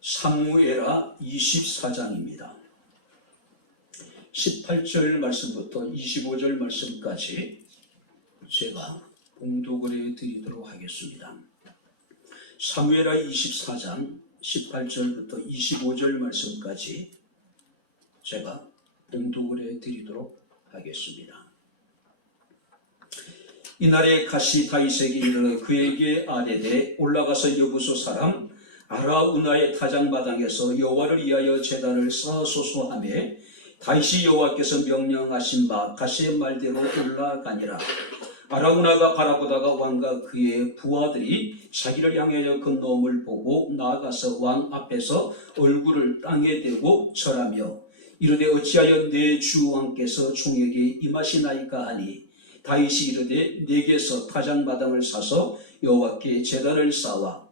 사무엘하 24장입니다. 18절 말씀부터 25절 말씀까지 제가 봉독을 해드리도록 하겠습니다. 사무엘하 24장 18절부터 25절 말씀까지 제가 봉독을 해드리도록 하겠습니다. 이날에 갓이 다윗에게 이르러 그에게 아뢰되 올라가서 여부수 사람 아라우나의 타작마당에서 여호와를 위하여 제단을 쌓으소서 하며 다윗이 여호와께서 명령하신 바 갓의 말대로 올라가니라. 아라우나가 바라보다가 왕과 그의 부하들이 자기를 향하여 건너옴을 보고 나아가서 왕 앞에서 얼굴을 땅에 대고 절하며 이르되 어찌하여 내 주 왕께서 종에게 임하시나이까 하니 다윗이 이르되 내게서 타작마당을 사서 여호와께 제단을 쌓아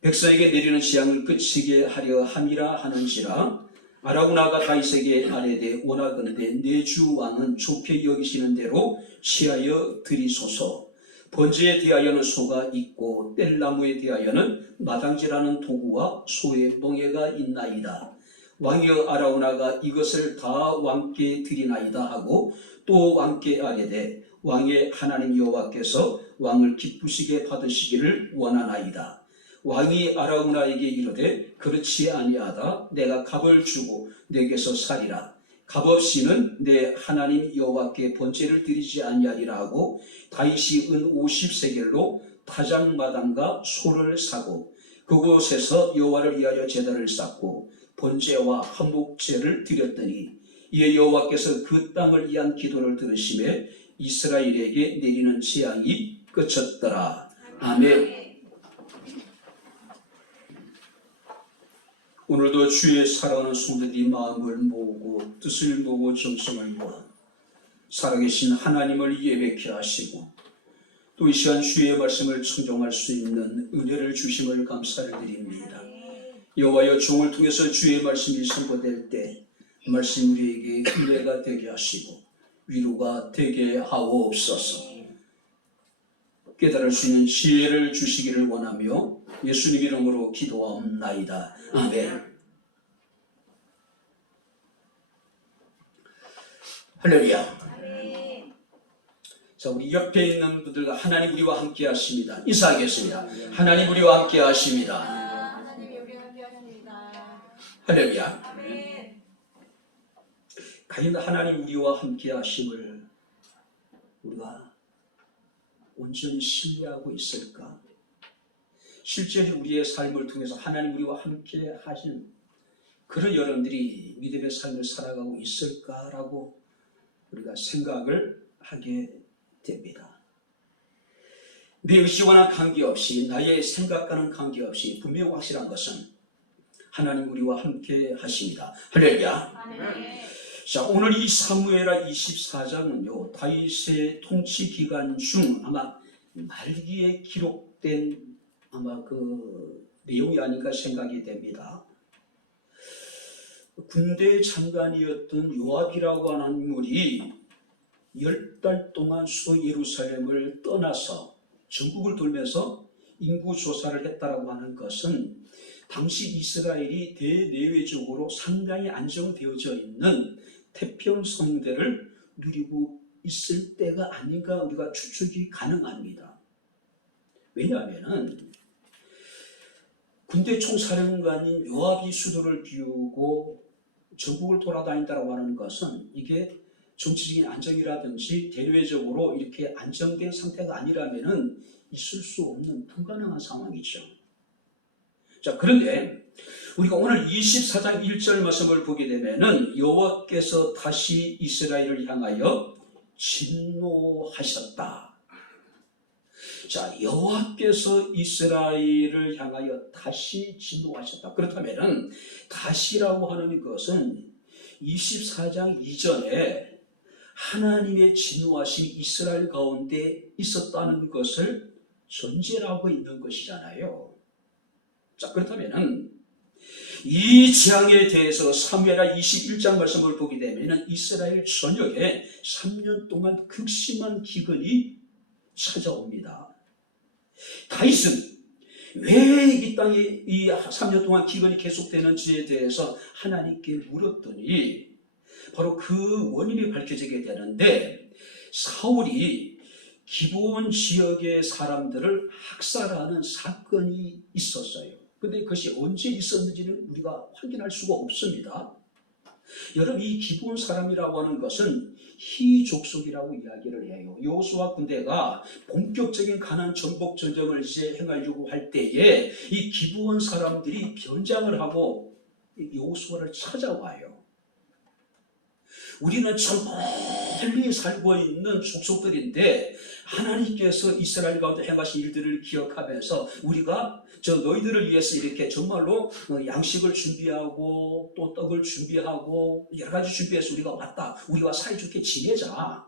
백성에게 내리는 재앙을 그치게 하려 함이라 하는지라. 아라우나가 다윗에게 아뢰되 원하건대 내 주 왕은 좋게 여기시는 대로 취하여 드리소서. 번제에 대하여는 소가 있고 뗄나무에 대하여는 마당질하는 도구와 소의 멍에가 있나이다. 왕이여 아라우나가 이것을 다 왕께 드리나이다 하고 또 왕께 아뢰되 왕의 하나님 여호와께서 왕을 기쁘시게 받으시기를 원하나이다. 왕이 아라우나에게 이르되 그렇지 아니하다. 내가 값을 주고 내게서 살이라. 값없이는 내 하나님 여호와께 번제를 드리지 아니하리라 하고 다윗이 은 50세겔로 타작마당과 소를 사고 그곳에서 여호와를 위하여 제단을 쌓고 번제와 한목제를 드렸더니 이에 여호와께서 그 땅을 위한 기도를 들으시매 이스라엘에게 내리는 재앙이 그쳤더라. 아멘. 오늘도 주의 사랑하는 성도들이 마음을 모으고 뜻을 모으고 정성을 모아 살아계신 하나님을 예배케 하시고 또 이 시간 주의 말씀을 청종할 수 있는 은혜를 주심을 감사를 드립니다. 여호와여 종을 통해서 주의 말씀이 선포될 때 말씀 우리에게 은혜가 되게 하시고 위로가 되게 하옵소서. 깨달을 수 있는 지혜를 주시기를 원하며 예수님 이름으로 기도하옵나이다. 아멘. 할렐루야. 자, 우리 옆에 있는 분들과 하나님 우리와 함께 하십니다. 인사하겠습니다. 하나님 우리와 함께 하십니다. 할렐루야. 과연 하나님 우리와 함께 하심을 우리가 온전히 신뢰하고 있을까? 실제로 우리의 삶을 통해서 하나님 우리와 함께 하신 그런 여러분들이 믿음의 삶을 살아가고 있을까라고 우리가 생각을 하게 됩니다. 내 의지와는 관계없이 나의 생각과는 관계없이 분명 확실한 것은 하나님 우리와 함께 하십니다. 할렐루야. 자, 오늘 이 사무엘하 24장은요 다윗의 통치 기간 중 아마 말기에 기록된 아마 그 내용이 아닌가 생각이 됩니다. 군대 장관이었던 요압이라고 하는 인물이 10달 동안 수도 예루살렘을 떠나서 전국을 돌면서 인구 조사를 했다라고 하는 것은 당시 이스라엘이 대내외적으로 상당히 안정되어져 있는 태평성대를 누리고 있을 때가 아닌가 우리가 추측이 가능합니다. 왜냐하면 군대 총사령관인 요압이 수도를 비우고 전국을 돌아다닌다고 하는 것은 이게 정치적인 안정이라든지 대외적으로 이렇게 안정된 상태가 아니라면 있을 수 없는 불가능한 상황이죠. 자, 그런데 우리가 오늘 24장 1절 말씀을 보게 되면은 여호와께서 다시 이스라엘을 향하여 진노하셨다. 자, 여호와께서 이스라엘을 향하여 다시 진노하셨다. 그렇다면은 다시라고 하는 것은 24장 이전에 하나님의 진노하심이 이스라엘 가운데 있었다는 것을 전제라고 있는 것이잖아요. 자, 그렇다면은 이 재앙에 대해서 사무엘하 21장 말씀을 보게 되면 이스라엘 전역에 3년 동안 극심한 기근이 찾아옵니다. 다윗은 왜 이 땅에 이 3년 동안 기근이 계속되는지에 대해서 하나님께 물었더니 바로 그 원인이 밝혀지게 되는데, 사울이 기브온 지역의 사람들을 학살하는 사건이 있었어요. 근데 그것이 언제 있었는지는 우리가 확인할 수가 없습니다. 여러분, 이 기브온 사람이라고 하는 것은 히족속이라고 이야기를 해요. 여호수아 군대가 본격적인 가나안 정복 전쟁을 이제 행하려고 할 때에 이 기브온 사람들이 변장을 하고 여호수아를 찾아와요. 우리는 참 멀리 살고 있는 족속들인데 하나님께서 이스라엘 가운데 행하신 일들을 기억하면서 우리가 너희들을 위해서 이렇게 정말로 양식을 준비하고 또 떡을 준비하고 여러 가지 준비해서 우리가 왔다. 우리와 사이좋게 지내자.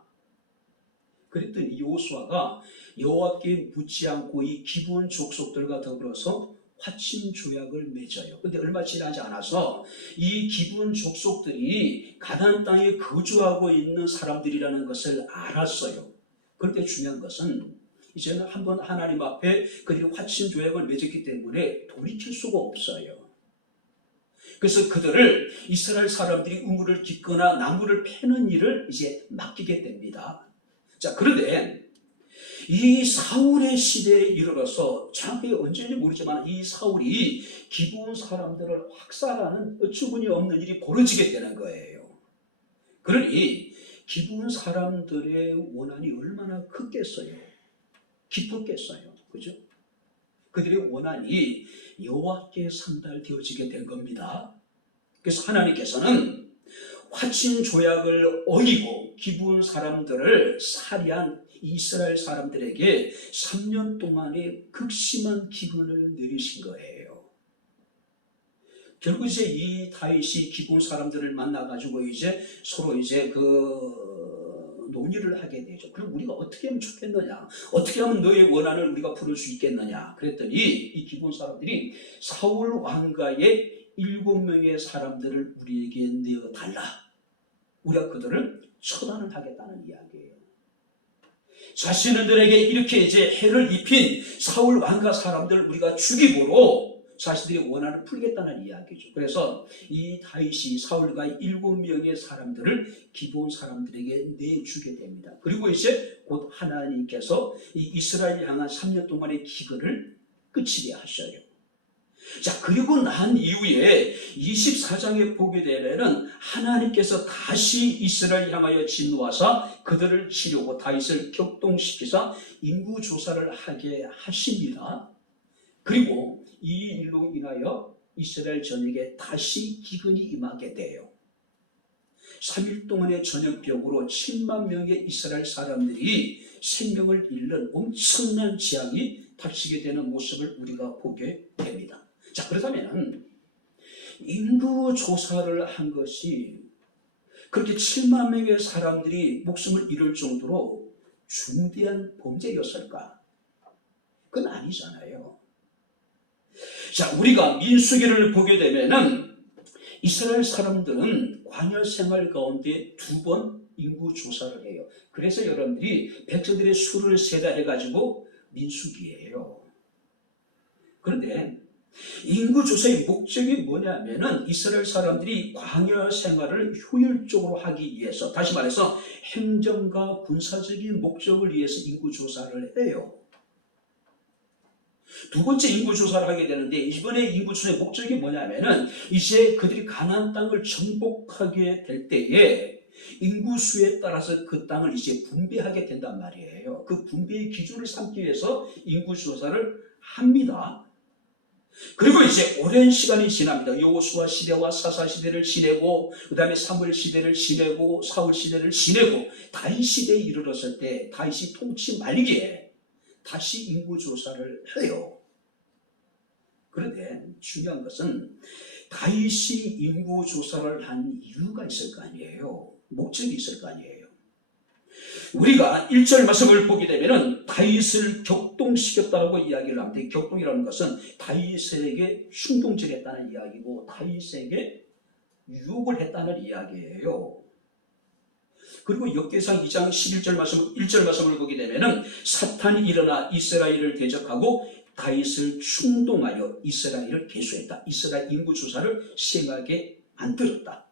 그랬더니 여호수아가 여호와께 묻지 않고 이 기브온 족속들과 더불어서 화친 조약을 맺어요. 근데 얼마 지나지 않아서 이 기브온 족속들이 가나안 땅에 거주하고 있는 사람들이라는 것을 알았어요. 그런데 중요한 것은 이제는 한번 하나님 앞에 그들이 화친 조약을 맺었기 때문에 돌이킬 수가 없어요. 그래서 그들을 이스라엘 사람들이 우물을 깃거나 나무를 패는 일을 이제 맡기게 됩니다. 자, 그런데 이 사울의 시대에 이르러서 정확히 언제인지 모르지만 이 사울이 기브온 사람들을 학살하는 어처구니 없는 일이 벌어지게 되는 거예요. 그러니 기브온 사람들의 원한이 얼마나 크겠어요? 깊었겠어요. 그죠? 그들의 원한이 여호와께 상달되어지게 된 겁니다. 그래서 하나님께서는 화친 조약을 어기고 기브온 사람들을 살해한 이스라엘 사람들에게 3년 동안의 극심한 기근을 내리신 거예요. 결국 이제 이 다윗이 기브온 사람들을 만나가지고 이제 서로 이제 논의를 하게 되죠. 그럼 우리가 어떻게 하면 좋겠느냐? 어떻게 하면 너의 원한을 우리가 풀을 수 있겠느냐? 그랬더니 이 기브온 사람들이 사울 왕가의 7명의 사람들을 우리에게 내어달라. 우리가 그들을 처단을 하겠다는 이야기예요. 자신들에게 이렇게 이제 해를 입힌 사울 왕가 사람들을 우리가 죽이고로 자신들의 원한을 풀겠다는 이야기죠. 그래서 이 다윗이 사울과 7명의 사람들을 기브온 사람들에게 내주게 됩니다. 그리고 이제 곧 하나님께서 이 이스라엘 향한 3년 동안의 기근을 끝이게 하셔요. 자, 그리고 난 이후에 24장에 보게 되면은 하나님께서 다시 이스라엘 향하여 진노하사 그들을 치려고 다윗을 격동시키사 인구조사를 하게 하십니다. 그리고 이 일로 인하여 이스라엘 전역에 다시 기근이 임하게 돼요. 3일 동안의 전염병으로 7만 명의 이스라엘 사람들이 생명을 잃는 엄청난 재앙이 닥치게 되는 모습을 우리가 보게 됩니다. 자, 그렇다면 인구 조사를 한 것이 그렇게 7만 명의 사람들이 목숨을 잃을 정도로 중대한 범죄였을까? 그건 아니잖아요. 자, 우리가 민수기를 보게 되면은 이스라엘 사람들은 광야 생활 가운데 2번 인구 조사를 해요. 그래서 여러분들이 백성들의 수를 세다 해가지고 민수기예요. 그런데 인구조사의 목적이 뭐냐면은 이스라엘 사람들이 광야 생활을 효율적으로 하기 위해서, 다시 말해서 행정과 군사적인 목적을 위해서 인구조사를 해요. 두 번째 인구조사를 하게 되는데, 이번에 인구조사의 목적이 뭐냐면은 이제 그들이 가나안 땅을 정복하게 될 때에 인구수에 따라서 그 땅을 이제 분배하게 된단 말이에요. 그 분배의 기준을 삼기 위해서 인구조사를 합니다. 그리고 이제 오랜 시간이 지납니다. 여호수아 시대와 사사 시대를 지내고, 그 다음에 사무엘 시대를 지내고, 사울 시대를 지내고, 다윗 시대에 이르렀을 때 다윗이 통치 말기에 다시 인구조사를 해요. 그런데 중요한 것은 다윗이 인구조사를 한 이유가 있을 거 아니에요. 목적이 있을 거 아니에요. 우리가 1절 말씀을 보게 되면은 다윗을 격동시켰다고 이야기를 하는데, 격동이라는 것은 다윗에게 충동질했다는 이야기고 다윗에게 유혹을 했다는 이야기예요. 그리고 역대상 2장 11절 말씀, 1절 말씀을 보게 되면은 사탄이 일어나 이스라엘을 대적하고 다윗을 충동하여 이스라엘을 계수했다. 이스라엘 인구 조사를 심하게 만들었다.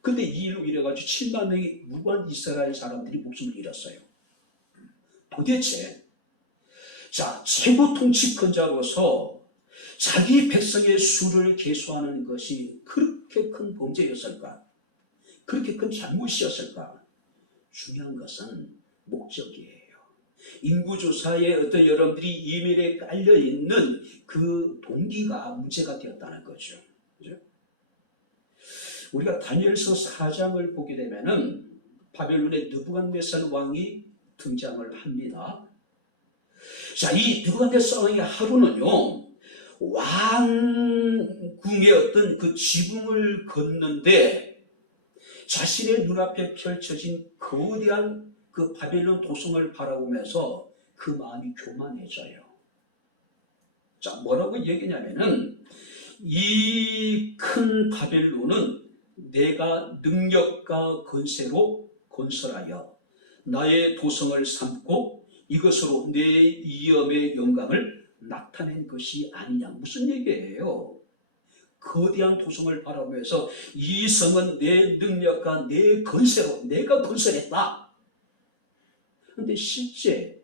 근데 이 일로 인해가지고 7만 명의 무고한 이스라엘 사람들이 목숨을 잃었어요. 도대체 최고 통치권자로서 자기 백성의 수를 계수하는 것이 그렇게 큰 범죄였을까? 그렇게 큰 잘못이었을까? 중요한 것은 목적이에요. 인구조사에 어떤 여러분들이 이면에 깔려있는 그 동기가 문제가 되었다는 거죠. 그죠? 우리가 다니엘서 4장을 보게 되면은 바벨론의 느부갓네살 왕이 등장을 합니다. 이 느부갓네살 왕의 하루는요, 왕궁의 어떤 그 지붕을 걷는데 자신의 눈앞에 펼쳐진 거대한 그 바벨론 도성을 바라보면서 그 마음이 교만해져요. 뭐라고 얘기냐면은 이 큰 바벨론은 내가 능력과 권세로 건설하여 나의 도성을 삼고 이것으로 내 이엄의 영광을 나타낸 것이 아니냐. 무슨 얘기예요? 거대한 도성을 바라보면서 이 성은 내 능력과 내 권세로 내가 건설했다. 그런데 실제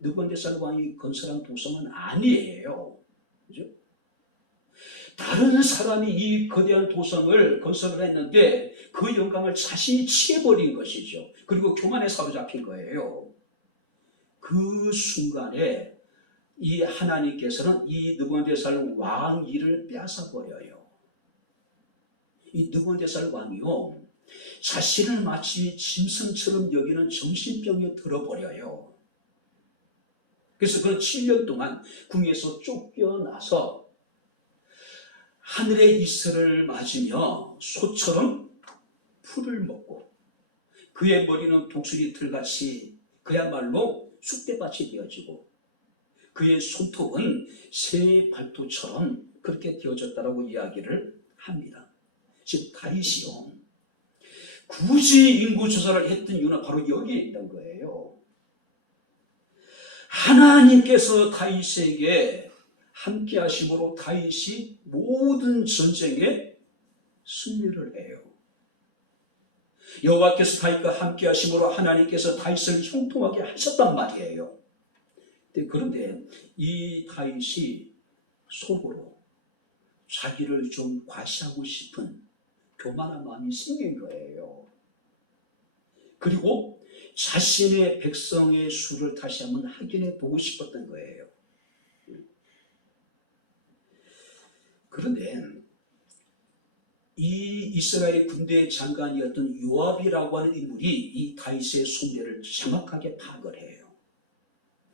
느부갓네살 왕이 건설한 도성은 아니에요. 그죠? 다른 사람이 이 거대한 도성을 건설을 했는데 그 영광을 자신이 취해버린 것이죠. 그리고 교만에 사로잡힌 거예요. 그 순간에 이 하나님께서는 이 느부갓네살 왕위를 빼앗아버려요. 이 느부갓네살 왕이요, 자신을 마치 짐승처럼 여기는 정신병에 들어버려요. 그래서 그 7년 동안 궁에서 쫓겨나서 하늘의 이슬을 맞으며 소처럼 풀을 먹고 그의 머리는 독수리 틀같이 그야말로 쑥대밭이 되어지고 그의 손톱은 새 발톱처럼 그렇게 되어졌다라고 이야기를 합니다. 즉 다윗이요, 굳이 인구조사를 했던 이유는 바로 여기에 있는 거예요. 하나님께서 다윗에게 함께 하심으로 다윗이 모든 전쟁에 승리를 해요. 여호와께서 다윗과 함께 하심으로 하나님께서 다윗을 형통하게 하셨단 말이에요. 그런데 이 다윗이 속으로 자기를 좀 과시하고 싶은 교만한 마음이 생긴 거예요. 그리고 자신의 백성의 수를 다시 한번 확인해 보고 싶었던 거예요. 그런데 이 이스라엘의 군대 장관이었던 요압이라고 하는 인물이 이 다윗의 속내를 정확하게 파악을 해요.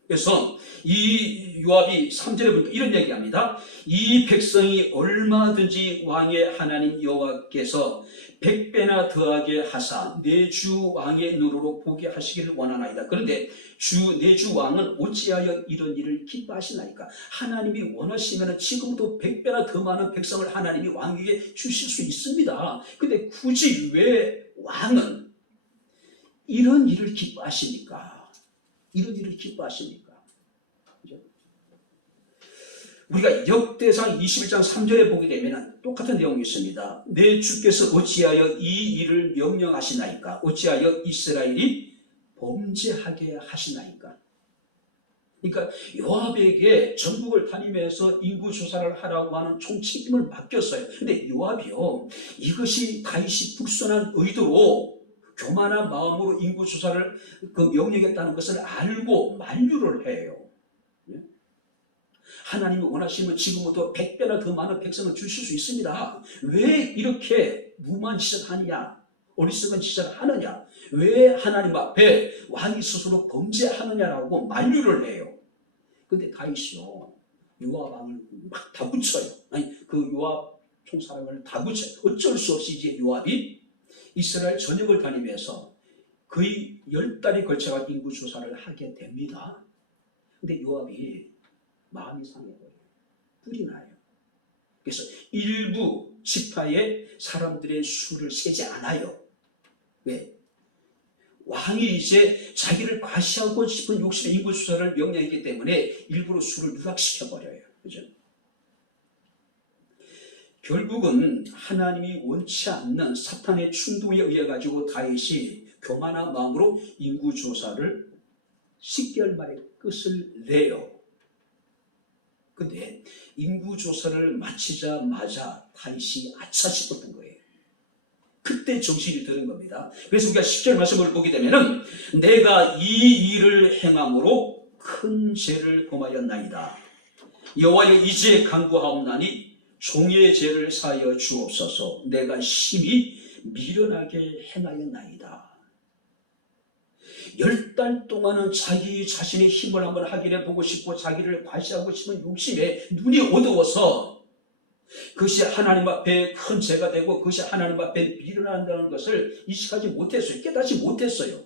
그래서 이 요압이 3절에 보니까 이런 얘기합니다. 이 백성이 얼마든지 왕의 하나님 여호와께서 100배나 더하게 하사 내 주 왕의 눈으로 보게 하시기를 원하나이다. 그런데 내 주 왕은 어찌하여 이런 일을 기뻐하시나이까? 하나님이 원하시면 지금도 100배나 더 많은 백성을 하나님이 왕에게 주실 수 있습니다. 근데 굳이 왜 왕은 이런 일을 기뻐하십니까? 이런 일을 기뻐하십니까? 그죠? 우리가 역대상 21장 3절에 보게 되면 똑같은 내용이 있습니다. 내 주께서 어찌하여 이 일을 명령하시나이까? 어찌하여 이스라엘이 범죄하게 하시나이까? 그러니까 요압에게 전국을 다니면서 인구조사를 하라고 하는 총책임을 맡겼어요. 근데 요압이요, 이것이 다윗이 불순한 의도로 교만한 마음으로 인구조사를 명령했다는 것을 알고 만류를 해요. 하나님이 원하시면 지금부터 100배나 더 많은 백성을 주실 수 있습니다. 왜 이렇게 무모한 짓을 하느냐, 어리석은 짓을 하느냐, 왜 하나님 앞에 왕이 스스로 범죄하느냐라고 만류를 해요. 근데 다윗이요, 요압 왕을 막 다붙여요. 그 요압 총사령을 다붙여요. 어쩔 수 없이 이제 요압이 이스라엘 전역을 다니면서 거의 10달이 걸쳐가 인구조사를 하게 됩니다. 근데 요압이 마음이 상해버려요. 뿔이 나요. 그래서 일부 지파의 사람들의 수를 세지 않아요. 왜? 왕이 이제 자기를 과시하고 싶은 욕심의 인구조사를 명령했기 때문에 일부러 술을 누락시켜버려요. 그죠? 결국은 하나님이 원치 않는 사탄의 충동에 의해 가지고 다윗이 교만한 마음으로 인구조사를 10개월 만에 끝을 내요. 근데 인구조사를 마치자마자 다윗이 아차 싶었던 거예요. 그때 정신이 드는 겁니다. 그래서 우리가 10절 말씀을 보게 되면은 내가 이 일을 행함으로 큰 죄를 범하였나이다. 여호와여 이제 간구하옵나니 종의 죄를 사하여 주옵소서. 내가 심히 미련하게 행하였나이다. 10달 동안은 자기 자신의 힘을 한번 확인해 보고 싶고 자기를 과시하고 싶은 욕심에 눈이 어두워서 그것이 하나님 앞에 큰 죄가 되고 그것이 하나님 앞에 미련한다는 것을 인식하지 못했어요. 깨닫지 못했어요.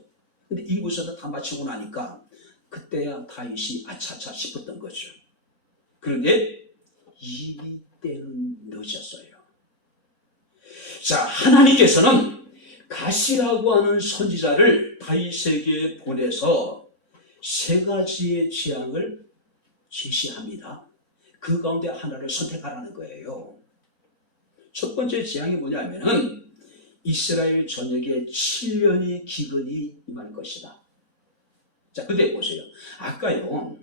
근데 인구조사 다 마치고 나니까 그때야 다윗이 아차차 싶었던 거죠. 그런데 이미 때는 늦었어요. 자, 하나님께서는 가시라고 하는 선지자를 다윗에게 보내서 세 가지의 재앙을 제시합니다. 그 가운데 하나를 선택하라는 거예요. 첫 번째 재앙이 뭐냐면은 이스라엘 전역에 7년의 기근이 임할 것이다. 자, 근데 보세요. 아까요.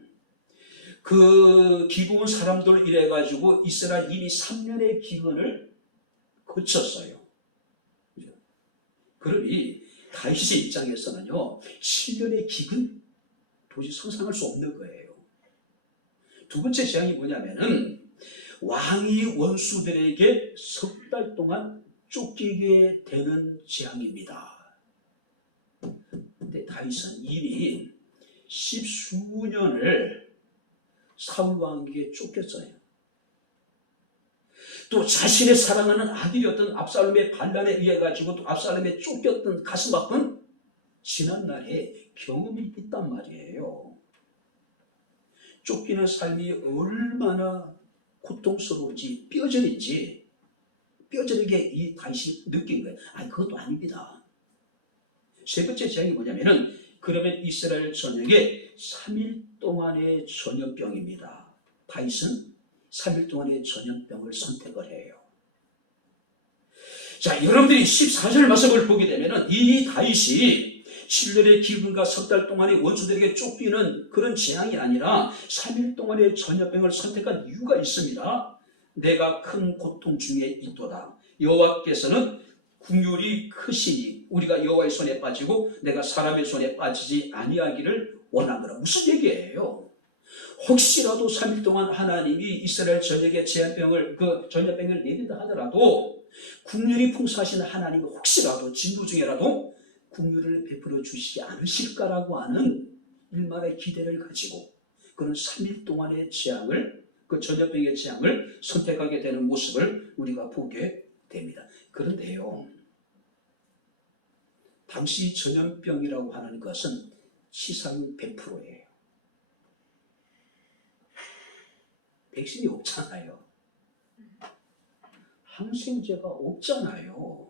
그 기부온 사람들 이래가지고 이스라엘 이미 3년의 기근을 거쳤어요. 그러니 다윗의 입장에서는요, 7년의 기근 도저히 상상할 수 없는 거예요. 두 번째 재앙이 뭐냐면은 왕이 원수들에게 석 달 동안 쫓기게 되는 재앙입니다. 근데 다윗은 이미 10수년을 사울 왕에게 쫓겼어요. 또 자신의 사랑하는 아들이었던 압살롬의 반란에 의해 가지고 또 압살롬에 쫓겼던 가슴 아픈 지난날의 경험이 있단 말이에요. 쫓기는 삶이 얼마나 고통스러운지 뼈저리게 이 다윗이 느낀 거예요. 아니 그것도 아닙니다. 세 번째 재앙이 뭐냐면은 그러면 이스라엘 전역에 3일 동안의 전염병입니다. 다윗은 3일 동안의 전염병을 선택을 해요. 자, 여러분들이 14절 말씀을 보게 되면은 이 다윗이 7년의 기근과 석 달 동안의 원수들에게 쫓기는 그런 재앙이 아니라 3일 동안의 전염병을 선택한 이유가 있습니다. 내가 큰 고통 중에 있도다. 여호와께서는 긍휼이 크시니 우리가 여호와의 손에 빠지고 내가 사람의 손에 빠지지 아니하기를 원하노라. 무슨 얘기예요? 혹시라도 3일 동안 하나님이 이스라엘 전역에 전염병을 내린다 하더라도 긍휼이 풍성하신 하나님이 혹시라도 진노 중에라도 긍휼을 베풀어 주시지 않으실까라고 하는 일말의 기대를 가지고 그런 3일 동안의 재앙을 그 전염병의 재앙을 선택하게 되는 모습을 우리가 보게 됩니다. 그런데요, 당시 전염병이라고 하는 것은 치사율 100%예요. 백신이 없잖아요. 항생제가 없잖아요.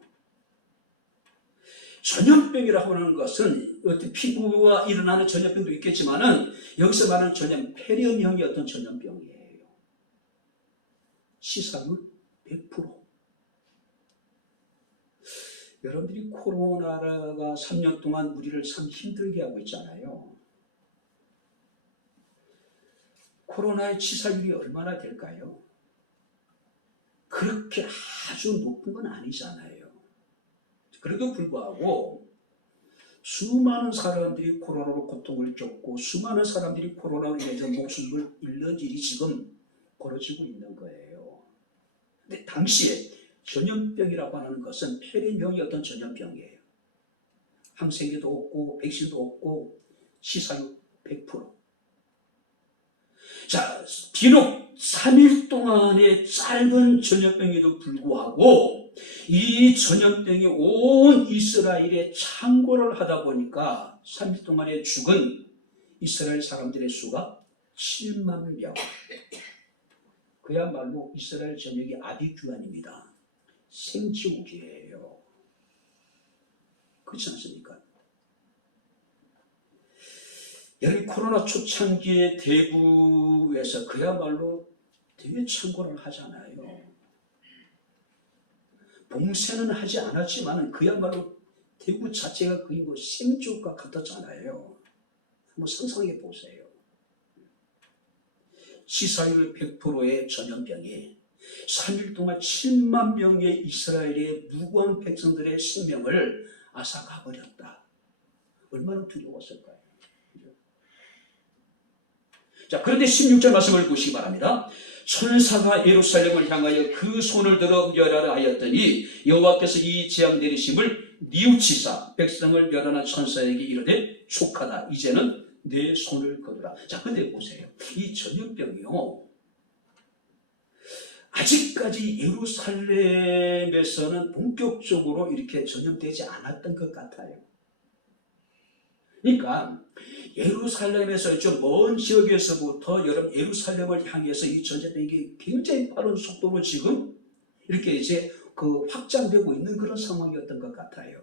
전염병이라고 하는 것은 어떤 피부와 일어나는 전염병도 있겠지만은 여기서 말하는 전염, 폐렴형의 어떤 전염병이에요. 치사율 100%. 여러분들이 코로나가 3년 동안 우리를 참 힘들게 하고 있잖아요. 코로나의 치사율이 얼마나 될까요? 그렇게 아주 높은 건 아니잖아요. 그래도 불구하고 수많은 사람들이 코로나로 고통을 겪고 수많은 사람들이 코로나로 인해서 목숨을 잃는 일이 지금 벌어지고 있는 거예요. 근데 당시에 전염병이라고 하는 것은 폐렴형의 어떤 전염병이에요. 항생제도 없고 백신도 없고 치사율 100%. 자, 비록 3일 동안의 짧은 전염병에도 불구하고 이 전염병이 온 이스라엘에 창궐을 하다 보니까 3일 동안에 죽은 이스라엘 사람들의 수가 7만 명. 그야말로 이스라엘 전역이 여러분 코로나 초창기에 대구에서 그야말로 대참고를 하잖아요. 봉쇄는 하지 않았지만 그야말로 대구 자체가 거의 뭐 생쥐과 같았잖아요. 한번 상상해 보세요. 시사율 100%의 전염병이 3일 동안 7만 명의 이스라엘의 무고한 백성들의 생명을 앗아가버렸다. 얼마나 두려웠을까요? 자, 그런데 16절 말씀을 보시기 바랍니다. 천사가 예루살렘을 향하여 그 손을 들어 멸하라 하였더니 여호와께서 이 재앙 내리심을 뉘우치사 백성을 멸하는 천사에게 이르되 족하다. 이제는 내 손을 거두라. 자, 근데 보세요. 이 전염병이요. 아직까지 예루살렘에서는 본격적으로 이렇게 전염되지 않았던 것 같아요. 그러니까 예루살렘에서 좀 먼 지역에서부터 여러분 예루살렘을 향해서 이 전염병이 굉장히 빠른 속도로 지금 이렇게 이제 확장되고 있는 그런 상황이었던 것 같아요.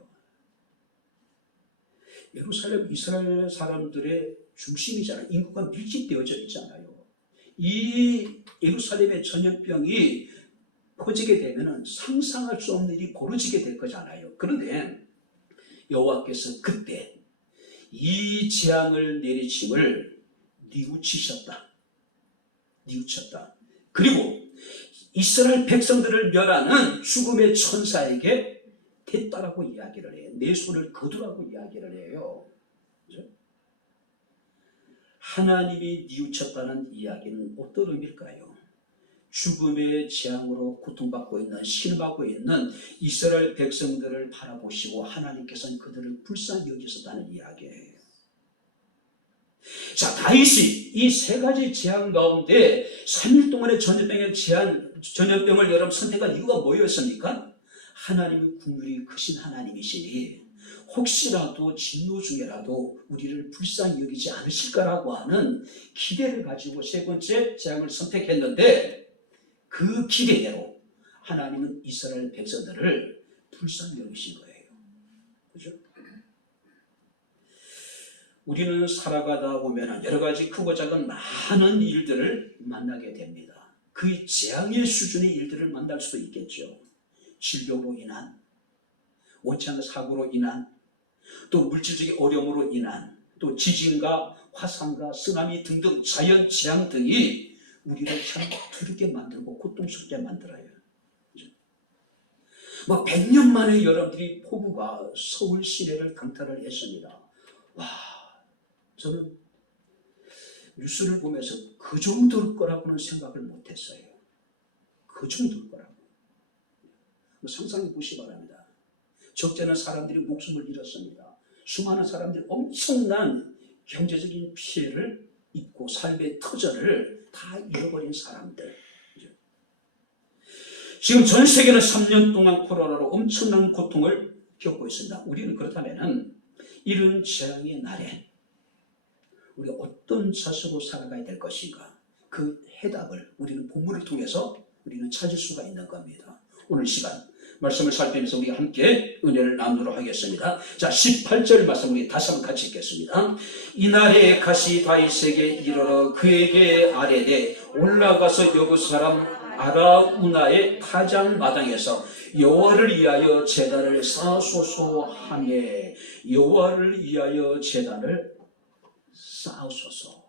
예루살렘 이스라엘 사람들의 중심이잖아요. 인구가 밀집되어져 있잖아요. 이 예루살렘의 전염병이 퍼지게 되면 상상할 수 없는 일이 벌어지게 될 거잖아요. 그런데 여호와께서 그때 이 재앙을 내리침을 뉘우치셨다. 그리고 이스라엘 백성들을 멸하는 죽음의 천사에게 됐다라고 이야기를 해요. 내 손을 거두라고 이야기를 해요. 그렇죠? 하나님이 뉘우쳤다는 이야기는 어떤 의미일까요? 죽음의 재앙으로 고통받고 있는, 신음하고 있는 이스라엘 백성들을 바라보시고 하나님께서는 그들을 불쌍히 여기셨다는 이야기예요. 자, 다윗이 이 세 가지 재앙 가운데 3일 동안의 전염병을 여러분 선택한 이유가 뭐였습니까? 하나님의 국률이 크신 하나님이시니 혹시라도 진노 중에라도 우리를 불쌍히 여기지 않으실까라고 하는 기대를 가지고 세 번째 재앙을 선택했는데 그 기대대로 하나님은 이스라엘 백성들을 불쌍히 여기신 거예요. 그죠? 우리는 살아가다 보면 여러 가지 크고 작은 많은 일들을 만나게 됩니다. 그 재앙의 수준의 일들을 만날 수도 있겠죠. 질병으로 인한, 원치 않는 사고로 인한, 또 물질적인 어려움으로 인한, 또 지진과 화산과 쓰나미 등등 자연 재앙 등이 우리를 참 두렵게 만들고 고통스럽게 만들어요. 뭐 100년 만에 여러분들이 폭우가 서울 시내를 강타를 했습니다. 와, 저는 뉴스를 보면서 그 정도일 거라고는 생각을 못했어요. 그 정도일 거라고. 상상해 보시기 바랍니다. 적잖은 사람들이 목숨을 잃었습니다. 수많은 사람들이 엄청난 경제적인 피해를 입고 삶의 터전을 다 잃어버린 사람들. 지금 전 세계는 3년 동안 코로나로 엄청난 고통을 겪고 있습니다. 우리는 그렇다면 이런 재앙의 날에 우리가 어떤 자세로 살아가야 될 것인가, 그 해답을 우리는 본문을 통해서 우리는 찾을 수가 있는 겁니다. 오늘 시간 말씀을 살피면서 우리가 함께 은혜를 나누도록 하겠습니다. 자, 18절 말씀 우리 다시 한번 같이 읽겠습니다. 이날에 가시 다윗에게 이르러 그에게 아뢰되 올라가서 여부 사람 아라우나의 타장 마당에서 여호와를 위하여 제단을 쌓으소서 하며 여호와를 위하여 제단을 쌓으소서.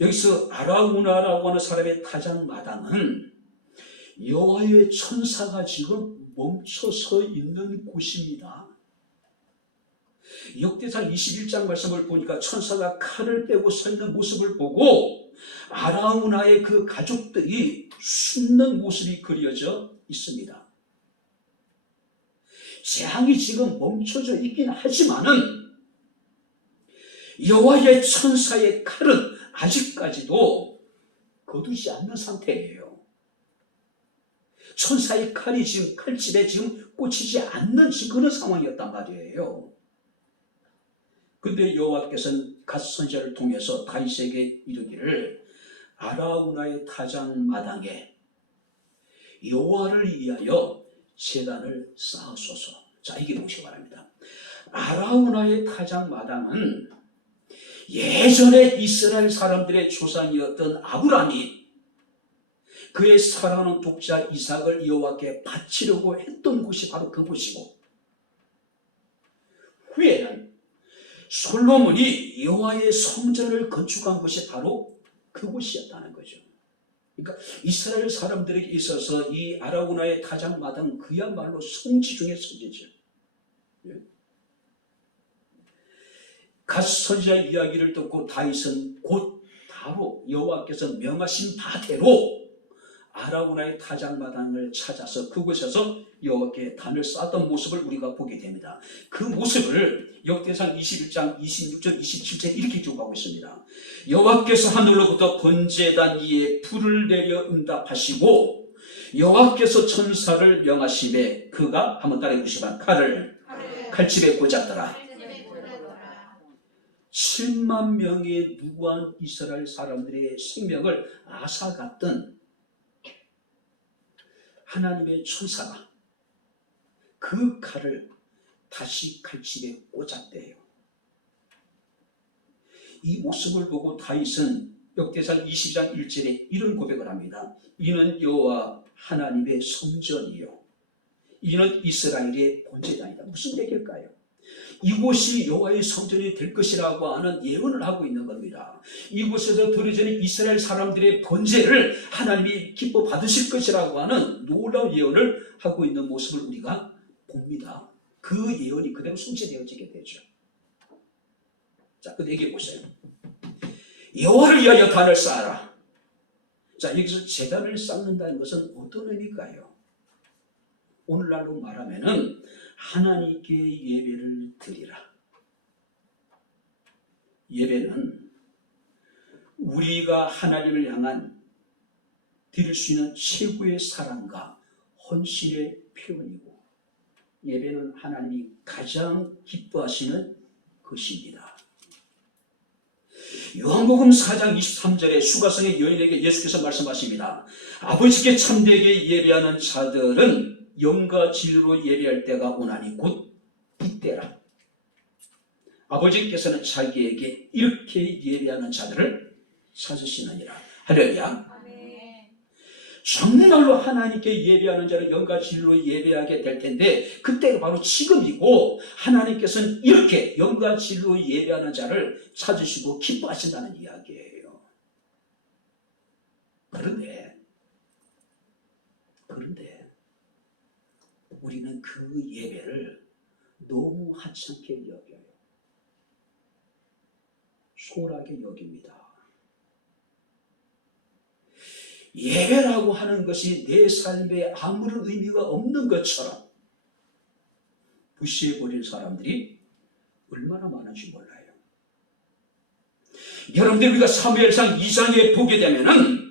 여기서 아라우나라고 하는 사람의 타장 마당은 여호와의 천사가 지금 멈춰서 있는 곳입니다. 역대상 21장 말씀을 보니까 천사가 칼을 빼고 서 있는 모습을 보고 아라우나의 그 가족들이 숨는 모습이 그려져 있습니다. 재앙이 지금 멈춰져 있긴 하지만은 여호와의 천사의 칼은 아직까지도 거두지 않는 상태예요. 천사의 칼이 지금 칼집에 지금 꽂히지 않는 지금 그런 상황이었단 말이에요. 근데 여호와께서는 갓 선지자를 통해서 다윗에게 이르기를 아라우나의 타장 마당에 여호와를 위하여 제단을 쌓으소서. 자, 이게 무엇이 바랍니다. 아라우나의 타작마당은 예전에 이스라엘 사람들의 조상이었던 아브라함이 그의 사랑하는 독자 이삭을 여호와께 바치려고 했던 곳이 바로 그곳이고, 후에는 솔로몬이 여호와의 성전을 건축한 곳이 바로 그곳이었다는 거죠. 그러니까 이스라엘 사람들에게 있어서 이 아라우나의 타작마당 그야말로 성지 중의 성지죠. 갓 선지자 이야기를 듣고 다윗은 곧 바로 여호와께서 명하신 바대로 아라우나의 타작마당을 찾아서 그곳에서 여호와께 단을 쌓았던 모습을 우리가 보게 됩니다. 그 모습을 역대상 21장 26절 27절 이렇게 기록하고 있습니다. 여호와께서 하늘로부터 번제단 위에 불을 내려 응답하시고 여호와께서 천사를 명하심에 그가, 한번 따라해 보시면, 칼을 칼집에 꽂았더라. 7만 명의 무고한 이스라엘 사람들의 생명을 앗아갔던 하나님의 천사가 그 칼을 다시 칼집에 꽂았대요. 이 모습을 보고 다윗은 역대상 22장 1절에 이런 고백을 합니다. 이는 여호와 하나님의 성전이요, 이는 이스라엘의 번제단이다. 무슨 얘기일까요? 이곳이 여호와의 성전이 될 것이라고 하는 예언을 하고 있는 겁니다. 이곳에서 드려지는 이스라엘 사람들의 번제를 하나님이 기뻐 받으실 것이라고 하는 놀라운 예언을 하고 있는 모습을 우리가 봅니다. 그 예언이 그대로 성취되어지게 되죠. 자, 그 얘기해 보세요. 여호와를 위하여 단을 쌓아라. 자, 여기서 제단을 쌓는다는 것은 어떤 의미일까요? 오늘날로 말하면은 하나님께 예배를 드리라. 예배는 우리가 하나님을 향한 드릴 수 있는 최고의 사랑과 헌신의 표현이고, 예배는 하나님이 가장 기뻐하시는 것입니다. 요한복음 4장 23절에 수가성의 여인에게 예수께서 말씀하십니다. 아버지께 참되게 예배하는 자들은 영과 진리로 예배할 때가 오나니 곧 이때라. 아버지께서는 자기에게 이렇게 예배하는 자들을 찾으시느니라. 할렐루야. 정말로 하나님께 예배하는 자를 영과 진리로 예배하게 될 텐데, 그때가 바로 지금이고, 하나님께서는 이렇게 영과 진리로 예배하는 자를 찾으시고 기뻐하신다는 이야기예요. 그런데 우리는 그 예배를 너무 하찮게 여겨요. 소홀하게 여깁니다. 예배라고 하는 것이 내 삶에 아무런 의미가 없는 것처럼 무시해버린 사람들이 얼마나 많은지 몰라요. 여러분들, 우리가 사무엘상 2장에 보게 되면은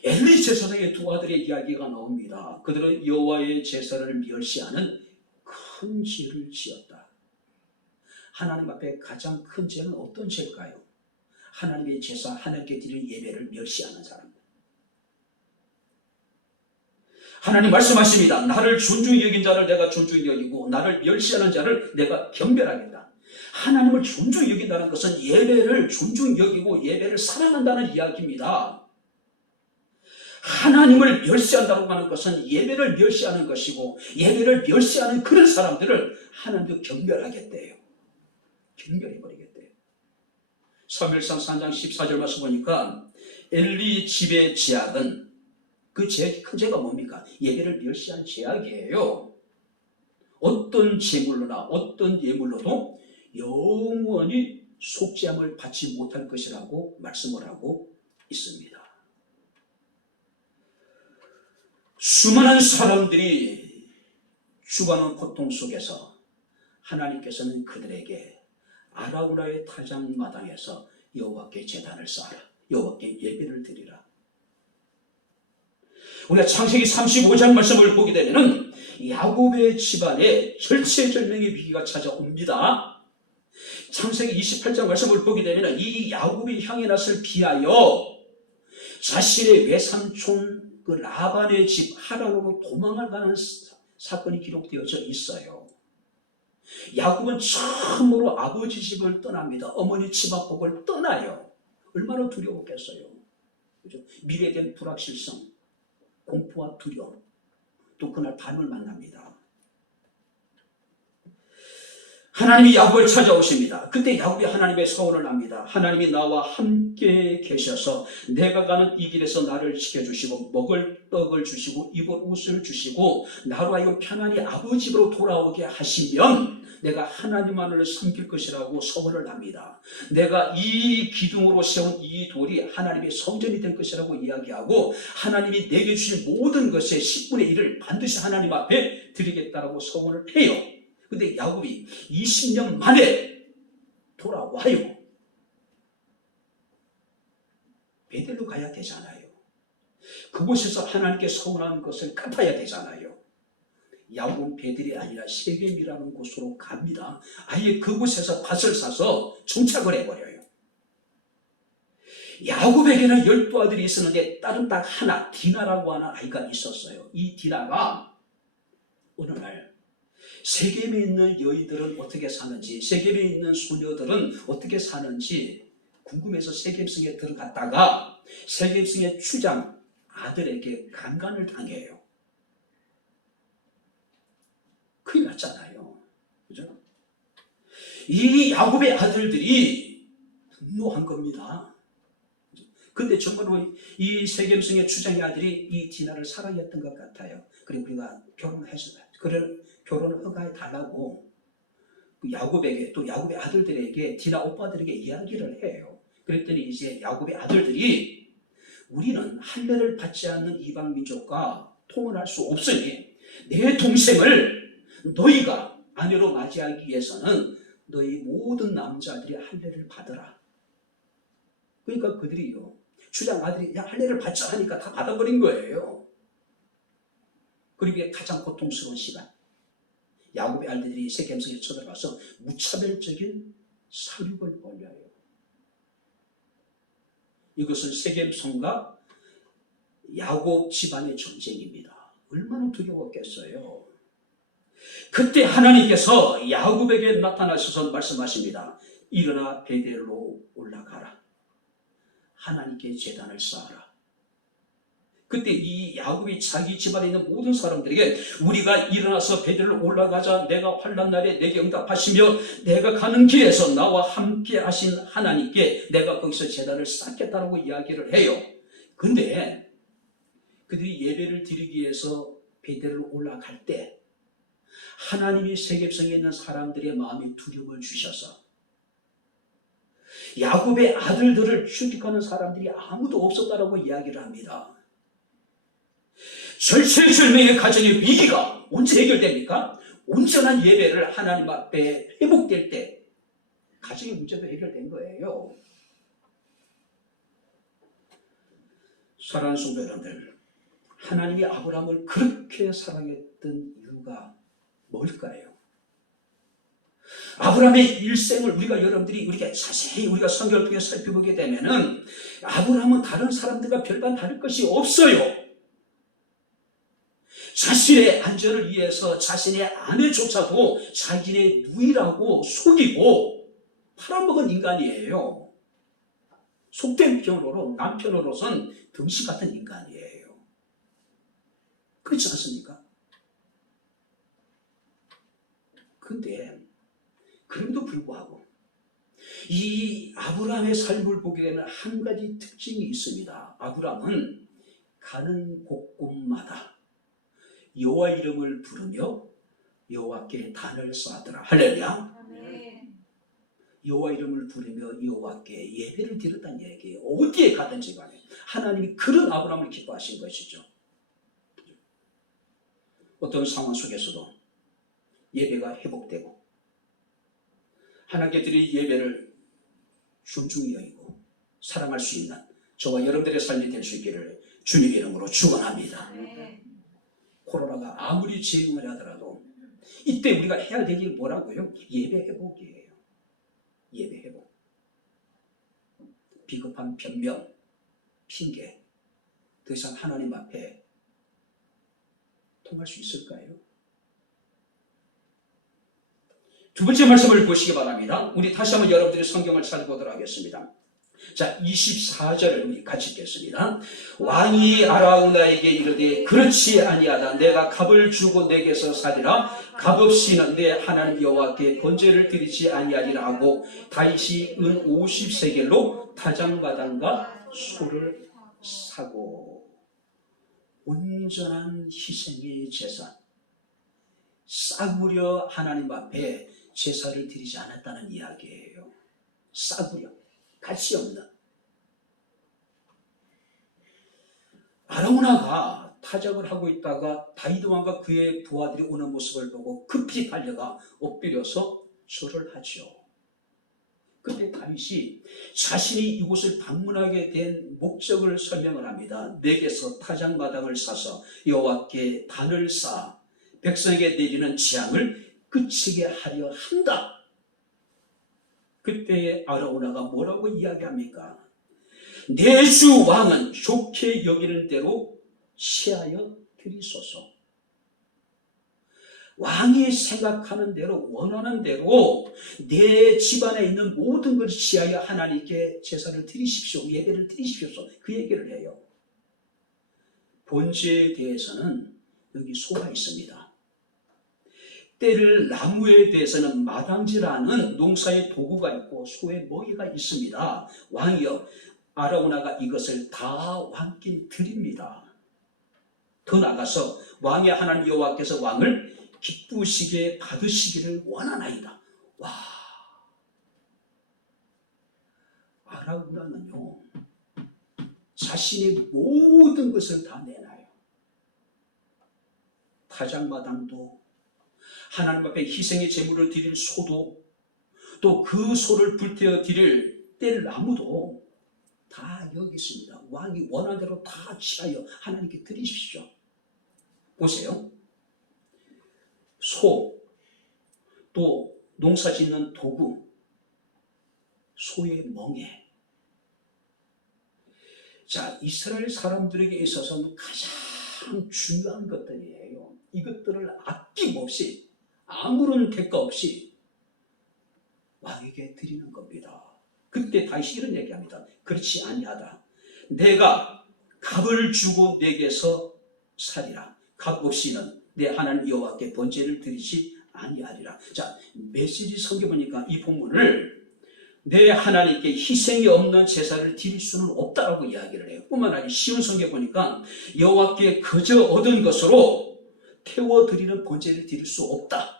엘리 제사장의 두 아들의 이야기가 나옵니다. 그들은 여호와의 제사를 멸시하는 큰 죄를 지었다. 하나님 앞에 가장 큰 죄는 어떤 죄일까요? 하나님의 제사, 하나님께 드리는 예배를 멸시하는 사람들. 하나님 말씀하십니다. 나를 존중히 여긴 자를 내가 존중히 여기고 나를 멸시하는 자를 내가 경멸하겠다. 하나님을 존중히 여긴다는 것은 예배를 존중히 여기고 예배를 사랑한다는 이야기입니다. 하나님을 멸시한다고 하는 것은 예배를 멸시하는 것이고, 예배를 멸시하는 그런 사람들을 하나님도 경멸하겠대요. 경멸해버리겠대요. 사무엘상 3장 14절 말씀 보니까 엘리 집의 죄악은, 그 큰 죄가 뭡니까? 예배를 멸시한 죄악이에요. 어떤 제물로나 어떤 예물로도 영원히 속죄함을 받지 못할 것이라고 말씀을 하고 있습니다. 수많은 사람들이 죽어가는 고통 속에서 하나님께서는 그들에게 아라우나의 타작마당에서 여호와께 제단을 쌓아라, 여호와께 예배를 드리라. 우리가 창세기 35장 말씀을 보게 되면 야곱의 집안에 절체절명의 위기가 찾아옵니다. 창세기 28장 말씀을 보게 되면 이 야곱이 향해 낯을 피하여 자신의 외삼촌 그 라반의 집 하란으로 도망을 가는 사건이 기록되어져 있어요. 야곱은 처음으로 아버지 집을 떠납니다. 어머니 치마복을 떠나요. 얼마나 두려웠겠어요. 그죠? 미래에 대한 불확실성, 공포와 두려움, 또 그날 밤을 만납니다. 하나님이 야곱을 찾아오십니다. 그때 야곱이 하나님의 서원을 합니다. 하나님이 나와 함께 계셔서 내가 가는 이 길에서 나를 지켜주시고 먹을 떡을 주시고 입을 옷을 주시고 나로 하여금 편안히 아버지 집으로 돌아오게 하시면 내가 하나님만을 섬길 것이라고 서원을 합니다. 내가 이 기둥으로 세운 이 돌이 하나님의 성전이 될 것이라고 이야기하고 하나님이 내게 주신 모든 것의 10분의 1을 반드시 하나님 앞에 드리겠다라고 서원을 해요. 근데 야곱이 20년 만에 돌아와요. 베델로 가야 되잖아요. 그곳에서 하나님께 서원한 것을 갚아야 되잖아요. 야곱은 베델이 아니라 세겜이라는 곳으로 갑니다. 아예 그곳에서 밭을 사서 정착을 해버려요. 야곱에게는 12아들이 있었는데 다른 딱 하나, 디나라고 하는 아이가 있었어요. 이 디나가 어느 날 세겜에 있는 여인들은 어떻게 사는지, 세겜에 있는 소녀들은 어떻게 사는지 궁금해서 세겜성에 들어갔다가 세겜성의 추장 아들에게 강간을 당해요. 큰일 났잖아요. 그죠? 이 야곱의 아들들이 분노한 겁니다. 근데 정말로 이 세겜성의 추장의 아들이 이 디나를 사랑했던 것 같아요. 그리고 우리가 결혼했어요. 결혼을 허가해 달라고 야곱에게 또 야곱의 아들들에게 디나 오빠들에게 이야기를 해요. 그랬더니 이제 야곱의 아들들이 우리는 할례를 받지 않는 이방 민족과 통혼할 수 없으니 내 동생을 너희가 아내로 맞이하기 위해서는 너희 모든 남자들이 할례를 받으라. 그러니까 그들이요, 추장 아들이 야 할례를 받자 하니까 다 받아버린 거예요. 그리고 가장 고통스러운 시간, 야곱의 아들들이 세겜성에 쳐들어가서 무차별적인 살육을 벌여요. 이것은 세겜성과 야곱 집안의 전쟁입니다. 얼마나 두려웠겠어요. 그때 하나님께서 야곱에게 나타나셔서 말씀하십니다. 일어나 베델로 올라가라. 하나님께 제단을 쌓아라. 그때 이 야곱이 자기 집안에 있는 모든 사람들에게 우리가 일어나서 베델로 올라가자. 내가 환난 날에 내게 응답하시며 내가 가는 길에서 나와 함께 하신 하나님께 내가 거기서 제단을 쌓겠다라고 이야기를 해요. 근데 그들이 예배를 드리기 위해서 베델로 올라갈 때 하나님이 세겜성에 있는 사람들의 마음에 두려움을 주셔서 야곱의 아들들을 추격하는 사람들이 아무도 없었다라고 이야기를 합니다. 절체절명의 가정의 위기가 언제 해결됩니까? 온전한 예배를 하나님 앞에 회복될 때 가정의 문제도 해결된 거예요. 사랑하는 성도 여러분들, 하나님이 아브라함을 그렇게 사랑했던 이유가 뭘까요? 아브라함의 일생을 여러분들이 자세히 우리가 성경을 통해 살펴보게 되면은 아브라함은 다른 사람들과 별반 다를 것이 없어요. 자신의 안전을 위해서 자신의 아내조차도 자기네 누이라고 속이고 팔아먹은 인간이에요. 속된 표현으로 남편으로선 등신 같은 인간이에요. 그렇지 않습니까? 근데 그럼에도 불구하고 이 아브라함의 삶을 보게 되면 한 가지 특징이 있습니다. 아브라함은 가는 곳곳마다 여호와 이름을 부르며 여호와께 단을 쌓더라. 할렐루야. 여호와 이름을 부르며 여호와께 예배를 드렸다는 얘기예요. 어디에 가든지 간에 하나님이 그런 아브라함을 기뻐하신 것이죠. 어떤 상황 속에서도 예배가 회복되고 하나님께 드린 예배를 존중히 여기고 사랑할 수 있는 저와 여러분들의 삶이 될 수 있기를 주님의 이름으로 축원합니다. 코로나가 아무리 재앙을 하더라도 이때 우리가 해야 될 일 뭐라고요? 예배 회복이에요. 예배 회복. 비겁한 변명, 핑계, 더 이상 하나님 앞에 통할 수 있을까요? 두 번째 말씀을 보시기 바랍니다. 우리 다시 한번 여러분들이 성경을 찾아보도록 하겠습니다. 자, 24절을 우리 같이 읽겠습니다. 왕이 아라우나에게 이르되 그렇지 아니하다. 내가 값을 주고 내게서 살리라. 값없이는 내 하나님 여호와께 번제를 드리지 아니하리라 하고 다윗이 은 50세겔로 타작마당과 소를 사고. 온전한 희생의 제사, 싸구려 하나님 앞에 제사를 드리지 않았다는 이야기예요. 싸구려, 가치 없는. 아라우나가 타작을 하고 있다가 다윗 왕과 그의 부하들이 오는 모습을 보고 급히 달려가 엎드려서 절을 하죠. 그때 다윗이 자신이 이곳을 방문하게 된 목적을 설명을 합니다. 내게서 타작마당을 사서 여호와께 단을 쌓아 백성에게 내리는 재앙을 그치게 하려 한다. 그때 아라우나가 뭐라고 이야기합니까? 내 주 왕은 좋게 여기는 대로 취하여 드리소서. 왕이 생각하는 대로, 원하는 대로 내 집안에 있는 모든 것을 취하여 하나님께 제사를 드리십시오. 예배를 드리십시오. 그 얘기를 해요. 번제에 대해서는 여기 소가 있습니다. 때를 나무에 대해서는 마당지라는 농사의 도구가 있고 소의 먹이가 있습니다. 왕이여, 아라우나가 이것을 다 왕께 드립니다. 더 나아가서 왕의 하나님 여호와께서 왕을 기쁘시게 받으시기를 원하나이다. 와, 아라우나는요 자신의 모든 것을 다 내놔요. 타작마당도, 하나님 앞에 희생의 제물을 드릴 소도, 또 그 소를 불태워 드릴 뗄 나무도 다 여기 있습니다. 왕이 원하는 대로 다 취하여 하나님께 드리십시오. 보세요. 소, 또 농사 짓는 도구, 소의 멍에. 자, 이스라엘 사람들에게 있어서는 가장 중요한 것들이에요. 이것들을 아낌없이, 아무런 대가 없이 왕에게 드리는 겁니다. 그때 다시 이런 얘기합니다. 그렇지 아니하다. 내가 값을 주고 내게서 살리라. 값 없이는 내 하나님 여호와께 번제를 드리지 아니하리라. 자, 메시지 성경 보니까 이 본문을 내 하나님께 희생이 없는 제사를 드릴 수는 없다라고 이야기를 해요. 뿐만 아니라 쉬운 성경 보니까 여호와께 그저 얻은 것으로 태워드리는 번제를 드릴 수 없다.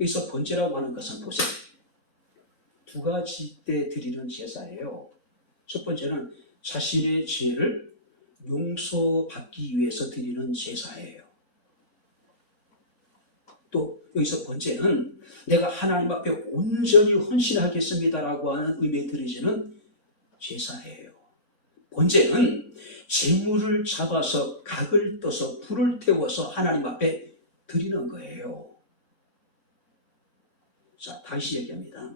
여기서 번제라고 하는 것은 보세요. 두 가지 때 드리는 제사예요. 첫 번째는 자신의 죄를 용서받기 위해서 드리는 제사예요. 또 여기서 번제는 내가 하나님 앞에 온전히 헌신하겠습니다라고 하는 의미에 드리지는 제사예요. 번제는 제물을 잡아서 각을 떠서 불을 태워서 하나님 앞에 드리는 거예요. 자, 다시 얘기합니다.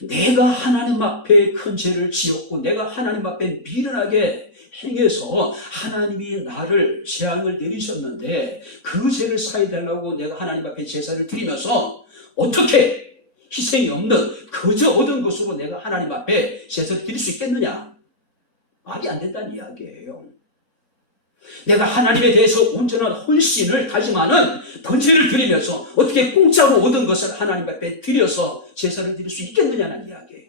내가 하나님 앞에 큰 죄를 지었고 내가 하나님 앞에 미련하게 행해서 하나님이 나를 재앙을 내리셨는데 그 죄를 사해달라고 내가 하나님 앞에 제사를 드리면서 어떻게 희생이 없는 그저 얻은 것으로 내가 하나님 앞에 제사를 드릴 수 있겠느냐? 말이 안 된다는 이야기예요. 내가 하나님에 대해서 온전한 헌신을 다짐하는 번제를 드리면서 어떻게 공짜로 얻은 것을 하나님 앞에 드려서 제사를 드릴 수 있겠느냐는 이야기예요.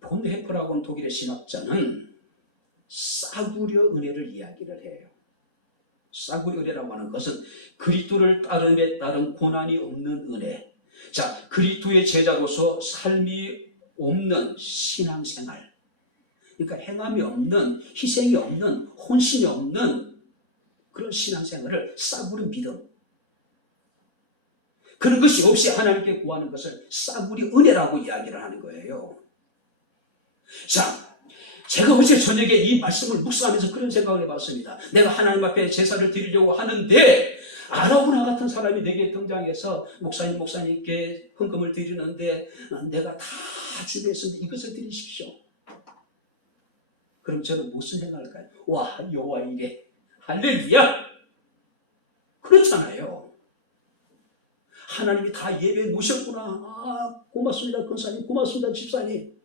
본 헤퍼라고 하는 독일의 신학자는 싸구려 은혜를 이야기를 해요. 싸구려 은혜라고 하는 것은 그리스도를 따름에 따른 고난이 없는 은혜. 자, 그리스도의 제자로서 삶이 없는 신앙생활. 그러니까 행함이 없는, 희생이 없는, 헌신이 없는 그런 신앙생활을 싸구려 믿음. 그런 것이 없이 하나님께 구하는 것을 싸구려 은혜라고 이야기를 하는 거예요. 자, 제가 어제 저녁에 이 말씀을 묵상하면서 그런 생각을 해봤습니다. 내가 하나님 앞에 제사를 드리려고 하는데 아라우나 같은 사람이 내게 등장해서 목사님께 헌금을 드리는데 내가 다 준비했습니다. 이것을 드리십시오. 그럼 저는 무슨 생각할까요? 와, 여호와 이래. 할렐루야! 그렇잖아요. 하나님이 다 예배해 놓으셨구나. 아, 고맙습니다 권사님, 고맙습니다 집사님.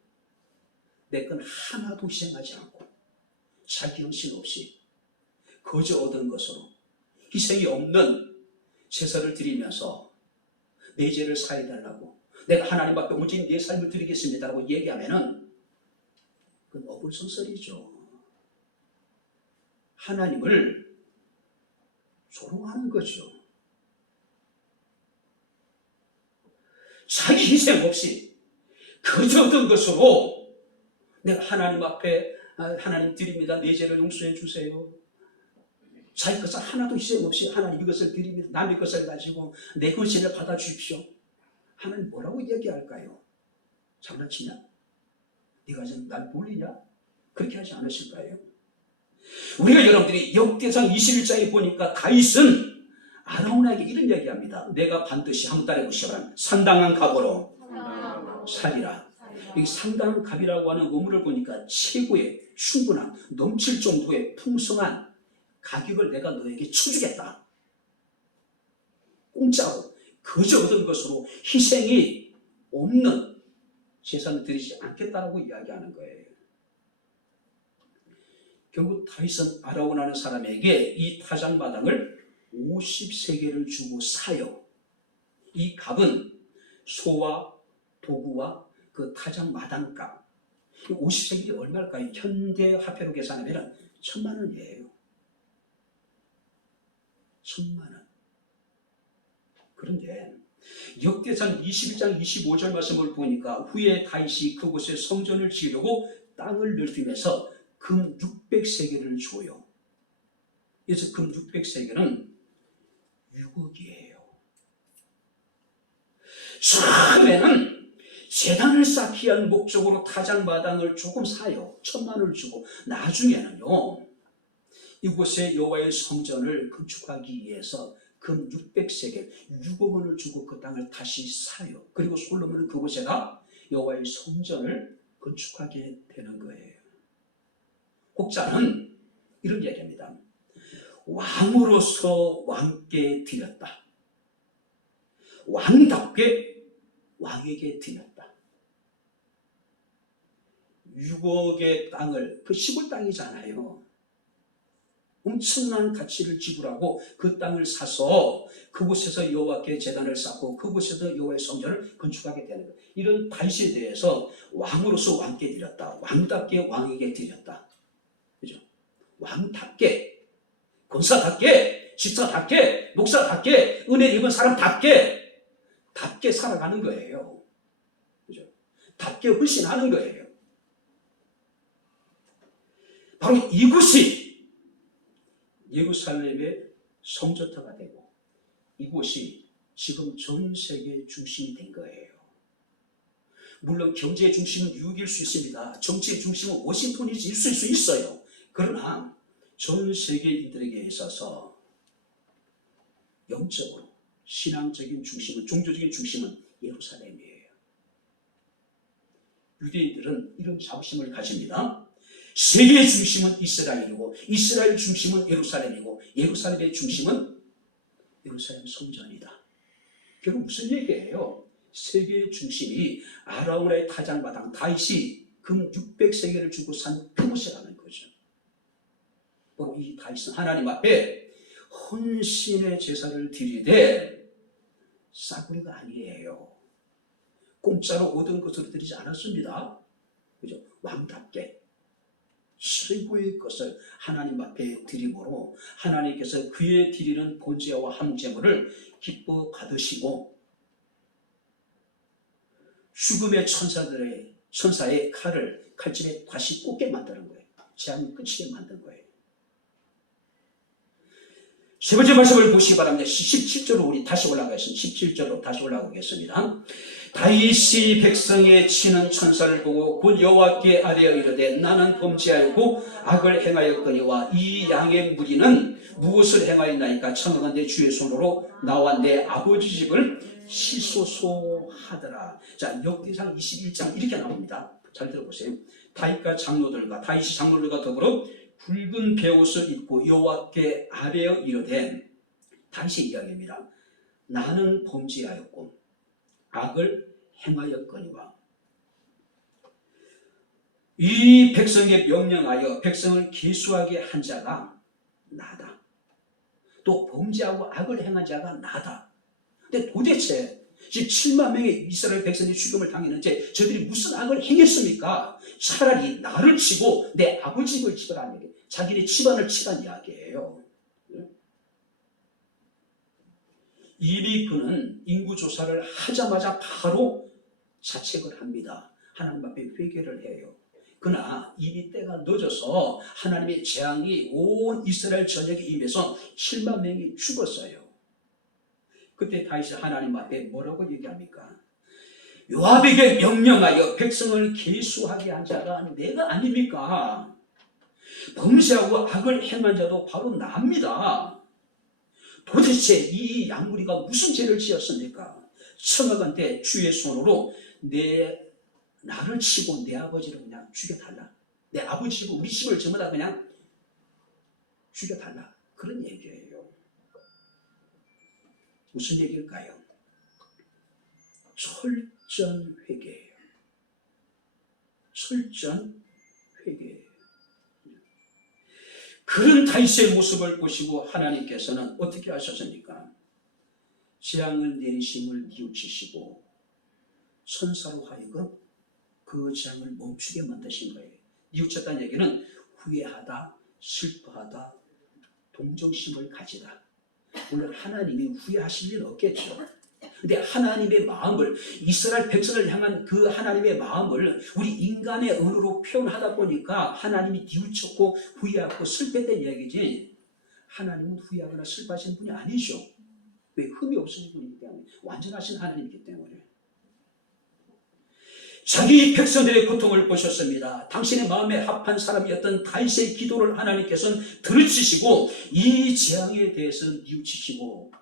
내 건 하나도 희생하지 않고 자기 헌신 없이 거저 얻은 것으로 희생이 없는 제사를 드리면서 내 죄를 사해달라고, 내가 하나님 앞에 오직 내 삶을 드리겠습니다라고 얘기하면은 그건 어불성설이죠. 하나님을 조롱하는 거죠. 자기 희생 없이 거저 얻은 것으로 내가 하나님 앞에 하나님 드립니다. 내 죄를 용서해 주세요. 자기 것을 하나도 희생 없이 하나님 이것을 드립니다. 남의 것을 가지고 내 헌신을 받아 주십시오. 하나님 뭐라고 얘기할까요? 장난치냐? 네가 지금 날 놀리냐? 그렇게 하지 않으실까요? 우리가 여러분들이 역대상 21장에 보니까 다윗은 아라우나에게 이런 얘기합니다. 내가 반드시 한번 따라해보시면 상당한 값으로 살리라. 여기 상당한 값이라고 하는 의무를 보니까 최고의 충분한 넘칠 정도의 풍성한 가격을 내가 너에게 쳐주겠다. 공짜로 거저 얻은 것으로 희생이 없는 제사는 드리지 않겠다라고 이야기하는 거예요. 결국 다윗은 아라우나라는 사람에게 이 타작마당을 50세겔을 주고 사요. 이 값은 소와 도구와 그 타작마당값, 50세겔이 얼마일까요? 현대 화폐로 계산하면 1000만원이에요. 1000만원. 그런데 역대상 21장 25절 말씀을 보니까 후에 다윗이 그곳에 성전을 지으려고 땅을 넓히면서 금 600세겔을 줘요. 그래서 금 600세겔은 6억이에요. 처음에는 제단을 쌓기 위한 목적으로 타작마당을 조금 사요. 1000만원을 주고, 나중에는요 이곳에 여호와의 성전을 건축하기 위해서 금 600세겔 6억 원을 주고 그 땅을 다시 사요. 그리고 솔로몬은 그곳에다 여호와의 성전을 건축하게 되는 거예요. 곡자는 이런 얘기합니다. 왕으로서 왕께 드렸다. 왕답게 왕에게 드렸다. 6억의 땅을, 그 시골 땅이잖아요. 엄청난 가치를 지불하고 그 땅을 사서 그곳에서 여호와께 제단을 쌓고 그곳에서 여호와의 성전을 건축하게 되는 거예요. 이런 다윗에 대해서 왕으로서 왕께 드렸다. 왕답게 왕에게 드렸다. 그죠? 왕답게, 권사답게, 집사답게, 목사답게, 은혜 입은 사람답게, 답게 살아가는 거예요. 그죠? 답게 헌신하는 거예요. 바로 이곳이 예루살렘의 성전터가 되고 이곳이 지금 전 세계의 중심이 된 거예요. 물론 경제의 중심은 뉴욕일 수 있습니다. 정치의 중심은 워싱턴일 수 있어요. 그러나 전 세계인들에게 있어서 영적으로 신앙적인 중심은, 종교적인 중심은 예루살렘이에요. 유대인들은 이런 자부심을 가집니다. 세계의 중심은 이스라엘이고 이스라엘 중심은 예루살렘이고 예루살렘의 중심은 예루살렘 성전이다. 결국 무슨 얘기예요? 세계의 중심이 아라우나의 타작마당, 다윗이 금 600세겔을 주고 산 그곳이라는 거죠. 바로 이 다윗은 하나님 앞에 헌신의 제사를 드리되 싸구리가 아니에요. 공짜로 얻은 것으로 드리지 않았습니다. 그죠? 왕답게 최고의 것을 하나님 앞에 드림으로 하나님께서 그의 드리는 번제와 함제물을 기뻐 받으시고 죽음의 천사의 칼집에 다시 꽂게 만드는 거예요. 재앙이 끝이게 만든 거예요. 세 번째 말씀을 보시기 바랍니다. 17절로 우리 다시 올라가겠습니다. 17절로 다시 올라가겠습니다. 다윗이 백성의 치는 천사를 보고 곧 여호와께 아뢰어 이르되 나는 범죄하였고 악을 행하였거니와 이 양의 무리는 무엇을 행하였나이까? 청하건대 주의 손으로 나와 내 아버지 집을 시소소하더라. 자, 역대상 21장 이렇게 나옵니다. 잘 들어보세요. 다윗이 장로들과 더불어 붉은 베옷을 입고 여호와께 아뢰어 이르되 다윗의 이야기입니다. 나는 범죄하였고 악을 행하였거니와 이 백성에 명령하여 백성을 계수하게 한 자가 나다. 또 범죄하고 악을 행한 자가 나다. 근데 도대체 지금 7만 명의 이스라엘 백성이 죽임을 당했는데 저들이 무슨 악을 행했습니까? 차라리 나를 치고 내 아버지 집을 치라는 얘기, 자기네 집안을 치라는 이야기예요. 이미 그는 인구조사를 하자마자 바로 자책을 합니다. 하나님 앞에 회개를 해요. 그러나 이미 때가 늦어서 하나님의 재앙이 온 이스라엘 전역에 임해서 7만 명이 죽었어요. 그때 다윗이 하나님 앞에 뭐라고 얘기합니까? 요압에게 명령하여 백성을 계수하게 한 자가 내가 아닙니까? 범죄하고 악을 행한 자도 바로 나입니다. 도대체 이 양무리가 무슨 죄를 지었습니까? 청하건대 주의 손으로 나를 치고 내 아버지를 그냥 죽여달라. 내 아버지 집을 우리 집을 전부 다 그냥 죽여달라. 그런 얘기예요. 무슨 얘기일까요? 철전 회개예요. 철전 회개예요. 그런 다윗의 모습을 보시고 하나님께서는 어떻게 하셨습니까? 재앙을 내리심을 뉘우치시고 선사로 하여금 그 재앙을 멈추게 만드신 거예요. 뉘우쳤다는 얘기는 후회하다, 슬퍼하다, 동정심을 가지다. 물론 하나님이 후회하실 일은 없겠죠. 근데 하나님의 마음을, 이스라엘 백성을 향한 그 하나님의 마음을 우리 인간의 언어로 표현하다 보니까 하나님이 뉘우쳤고 후회하고 슬펐다는 얘기지, 하나님은 후회하거나 슬퍼하시는 분이 아니죠. 왜? 흠이 없으신 분이기 때문에, 완전하신 하나님이기 때문에. 자기 백성들의 고통을 보셨습니다. 당신의 마음에 합한 사람이었던 다윗의 기도를 하나님께서는 들으시고 이 재앙에 대해서 뉘우치시고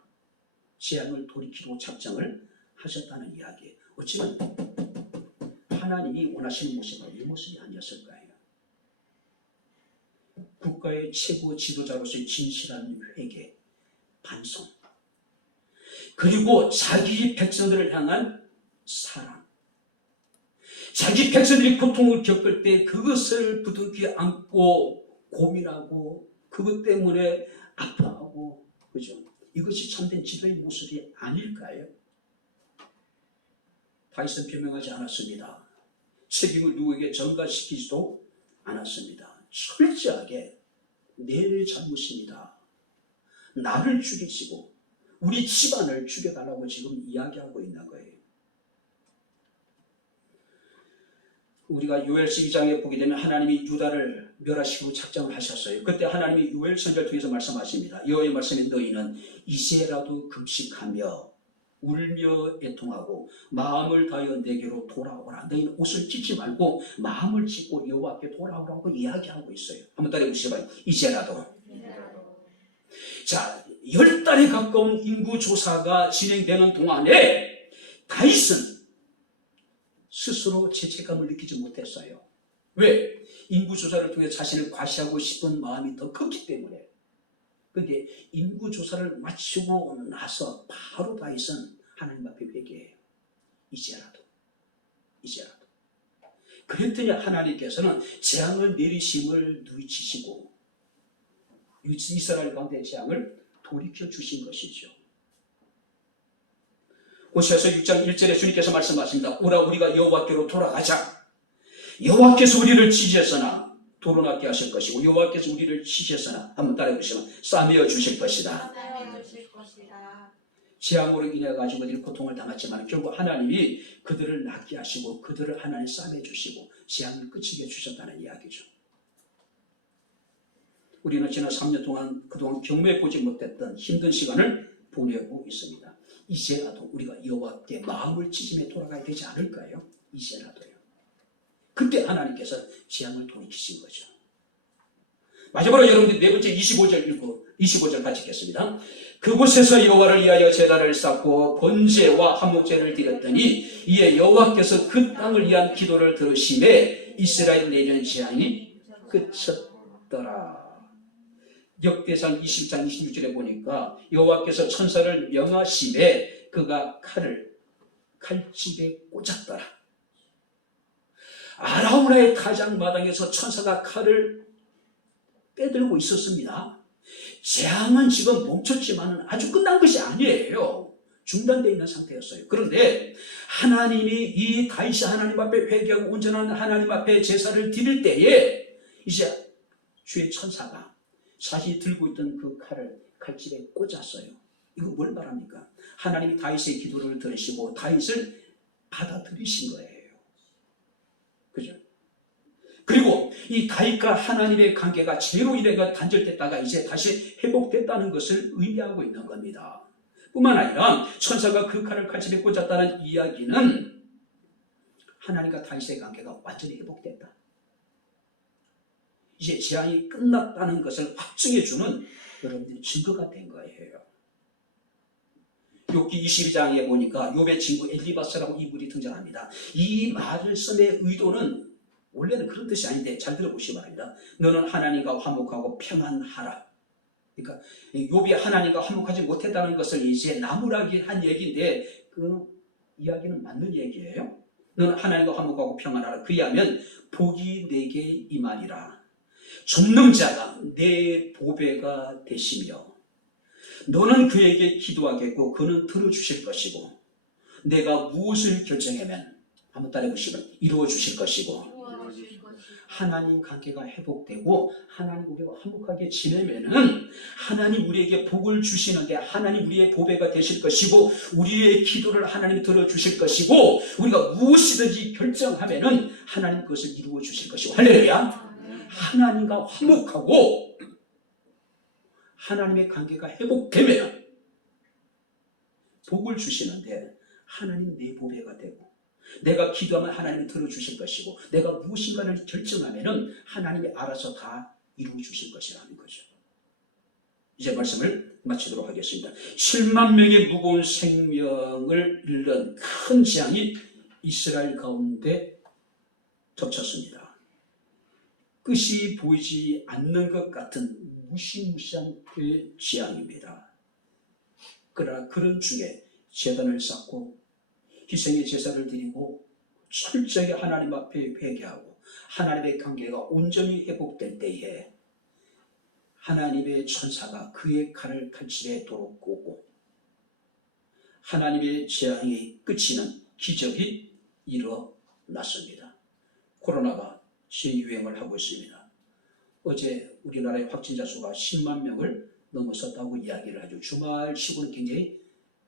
재앙을 돌이키고 작정을 하셨다는 이야기예요. 어쩌면 하나님이 원하시는 모습은 이 모습이 아니었을까요? 국가의 최고 지도자로서의 진실한 회개, 반성, 그리고 자기 백성들을 향한 사랑, 자기 백성들이 고통을 겪을 때 그것을 부둥켜 안고 고민하고 그것 때문에 아파하고, 그죠? 이것이 참된 지도의 모습이 아닐까요? 다윗은 변명하지 않았습니다. 책임을 누구에게 전가시키지도 않았습니다. 철저하게 내 잘못입니다. 나를 죽이시고 우리 집안을 죽여달라고 지금 이야기하고 있는 거예요. 우리가 요엘서 2장에 보게 되면 하나님이 유다를 멸하시고 작정을 하셨어요. 그때 하나님이 요엘 선지자를 통해서 말씀하십니다. 여호와의 말씀에 너희는 이제라도 금식하며 울며 애통하고 마음을 다하여 내게로 돌아오라. 너희는 옷을 찢지 말고 마음을 찢고 여호와께 돌아오라고 이야기하고 있어요. 한번 따라해 보시죠. 이제라도. 자, 10달에 가까운 인구조사가 진행되는 동안에 다윗은 스스로 죄책감을 느끼지 못했어요. 왜? 인구조사를 통해 자신을 과시하고 싶은 마음이 더 컸기 때문에. 그런데 인구조사를 마치고 나서 바로 다윗은 하나님 앞에 회개해요. 이제라도. 그랬더니 하나님께서는 재앙을 내리심을 누이치시고 이스라엘 가운데 재앙을 돌이켜 주신 것이죠. 호세아서 6장 1절에 주님께서 말씀하십니다. 오라 우리가 여호와께로 돌아가자. 여호와께서 우리를 지지했으나 도로나게 하실 것이고 여호와께서 우리를 치셨으나, 한번 따라해 보시면 싸매어 주실 것이다. 재앙으로 인해 가지고 그들이 고통을 당했지만 결국 하나님이 그들을 낫게 하시고 그들을 하나님 싸매 주시고 재앙을 끝이게 주셨다는 이야기죠. 우리는 지난 3년 동안 그동안 경험해 보지 못했던 힘든 시간을 보내고 있습니다. 이제라도 우리가 여호와께 마음을 찢으며 돌아가야 되지 않을까요? 이제라도요. 그때 하나님께서 재앙을 돌이키신 거죠. 마지막으로 여러분들 네 번째 25절 읽고 25절 같이 읽겠습니다. 그곳에서 여호와를 위하여 제단을 쌓고 번제와 한목제를 드렸더니 이에 여호와께서 그 땅을 위한 기도를 들으심에 이스라엘 내년 재앙이 그쳤더라. 역대상 20장 26절에 보니까 여호와께서 천사를 명하심에 그가 칼을 칼집에 꽂았더라. 아라우나의 타작마당에서 천사가 칼을 빼들고 있었습니다. 재앙은 지금 멈췄지만 아주 끝난 것이 아니에요. 중단되어 있는 상태였어요. 그런데 하나님이 이 다윗이 하나님 앞에 회개하고 온전한 하나님 앞에 제사를 드릴 때에 이제 주의 천사가 자신이 들고 있던 그 칼을 칼집에 꽂았어요. 이거 뭘 말합니까? 하나님이 다윗의 기도를 들으시고 다윗을 받아들이신 거예요. 그죠? 그리고 이 다윗과 하나님의 관계가 죄로 인해 단절됐다가 이제 다시 회복됐다는 것을 의미하고 있는 겁니다. 뿐만 아니라 천사가 그 칼을 칼집에 꽂았다는 이야기는 하나님과 다윗의 관계가 완전히 회복됐다. 이제 재앙이 끝났다는 것을 확증해주는 여러분들의 증거가 된 거예요. 욥기 22장에 보니까 욥의 친구 엘리바스라고 인물이 등장합니다. 이 말씀의 의도는 원래는 그런 뜻이 아닌데 잘 들어보시기 바랍니다. 너는 하나님과 화목하고 평안하라. 그러니까 욥이 하나님과 화목하지 못했다는 것을 이제 나무라기 한 얘기인데 그 이야기는 맞는 얘기예요. 너는 하나님과 화목하고 평안하라. 그리하면 복이 내게 임하리라. 전능자가 내 보배가 되시며 너는 그에게 기도하겠고 그는 들어주실 것이고 내가 무엇을 결정하면 한번 따라해보시면 이루어 주실 것이고 하나님 관계가 회복되고 하나님 우리가 화목하게 지내면은 하나님 우리에게 복을 주시는데 하나님 우리의 보배가 되실 것이고 우리의 기도를 하나님이 들어주실 것이고 우리가 무엇이든지 결정하면은 하나님 그것을 이루어 주실 것이고 할렐루야. 하나님과 화목하고 하나님의 관계가 회복되면 복을 주시는데 하나님 내 보배가 되고 내가 기도하면 하나님이 들어주실 것이고 내가 무엇인가를 결정하면 하나님이 알아서 다 이루어 주실 것이라는 거죠. 이제 말씀을 마치도록 하겠습니다. 7만 명의 무거운 생명을 잃는 큰 재앙이 이스라엘 가운데 덮쳤습니다. 끝이 보이지 않는 것 같은 무시무시한 그 재앙입니다. 그러나 그런 중에 제단을 쌓고 희생의 제사를 드리고 철저히 하나님 앞에 회개하고 하나님의 관계가 온전히 회복될 때에 하나님의 천사가 그의 칼을 칼집에 도로 꽂고 하나님의 재앙이 끝이는 기적이 일어났습니다. 코로나가 재유행을 하고 있습니다. 어제 우리나라의 확진자 수가 10만 명을 넘어섰다고 이야기를 하죠. 주말 치고는 굉장히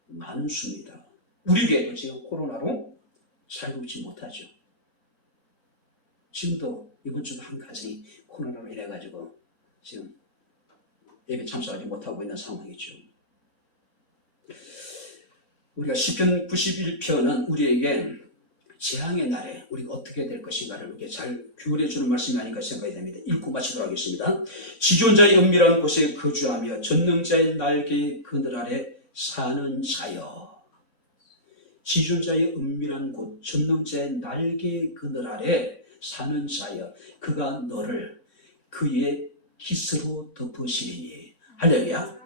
많은 수입니다. 우리 교회도 지금 코로나로 살지 못하죠. 지금도 이번 주 한 가정이 코로나로 인해가지고 지금 예배 참석하지 못하고 있는 상황이죠. 우리가 시편 91편은 우리에게 재앙의 날에 우리가 어떻게 될 것인가를 이렇게 잘 규율해 주는 말씀이 아닐까 생각이 됩니다. 읽고 마치도록 하겠습니다. 지존자의 은밀한 곳에 거주하며 전능자의 날개 그늘 아래 사는 자여. 지존자의 은밀한 곳, 전능자의 날개 그늘 아래 사는 자여. 그가 너를 그의 깃으로 덮으시리니. 할렐루야.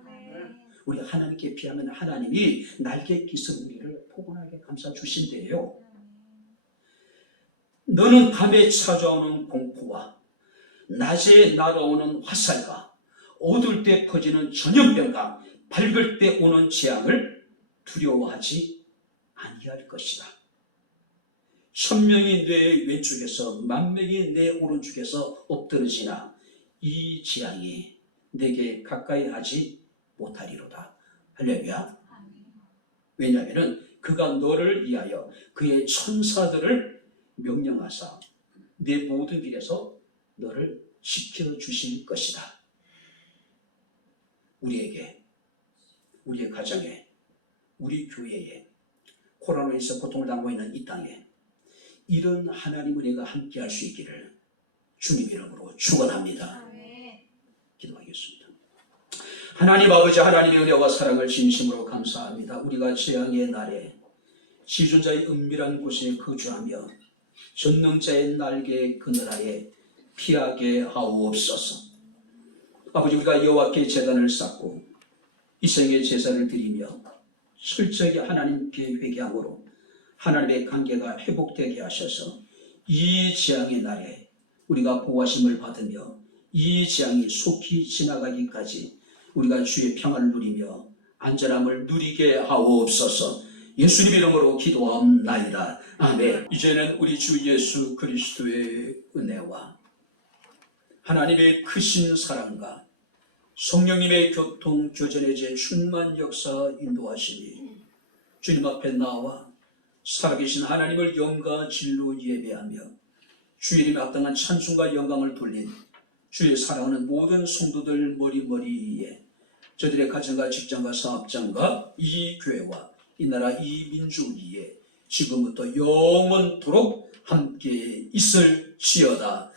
우리 하나님께 비하면 하나님이 날개 깃으로 우리를 포근하게 감싸 주신대요. 너는 밤에 찾아오는 공포와 낮에 날아오는 화살과 어두울 때 퍼지는 전염병과 밝을 때 오는 재앙을 두려워하지 아니할 것이다. 1000명이 내 왼쪽에서 10,000명이 내 오른쪽에서 엎드러지나 이 재앙이 내게 가까이 하지 못하리로다. 할렐루야. 왜냐하면 그가 너를 위하여 그의 천사들을 명령하사 내 모든 길에서 너를 지켜주실 것이다. 우리에게, 우리의 가정에, 우리 교회에 코로나로 인해서 고통을 당하고 있는 이 땅에 이런 하나님 은혜가 함께할 수 있기를 주님 이름으로 축원합니다. 기도하겠습니다. 하나님 아버지, 하나님의 은혜와 사랑을 진심으로 감사합니다. 우리가 재앙의 날에 지존자의 은밀한 곳에 거주하며 전능자의 날개 그늘 아래 피하게 하옵소서. 아버지, 우리가 여호와께 제단을 쌓고 이생의 제사를 드리며 철저히 하나님께 회개함으로 하나님의 관계가 회복되게 하셔서 이 재앙의 날에 우리가 보호하심을 받으며 이 재앙이 속히 지나가기까지 우리가 주의 평안을 누리며 안전함을 누리게 하옵소서. 예수님 이름으로 기도하옵나이다. 아멘. 이제는 우리 주 예수 그리스도의 은혜와 하나님의 크신 사랑과 성령님의 교통 교전의 제 충만 역사 인도하시니 주님 앞에 나와 살아계신 하나님을 영과 진로 예배하며 주의 이름에 합당한 찬송과 영광을 돌린 주의 사랑하는 모든 성도들 머리머리에 저들의 가정과 직장과 사업장과 이 교회와 이 나라 이 민족 위에 지금부터 영원토록 함께 있을지어다.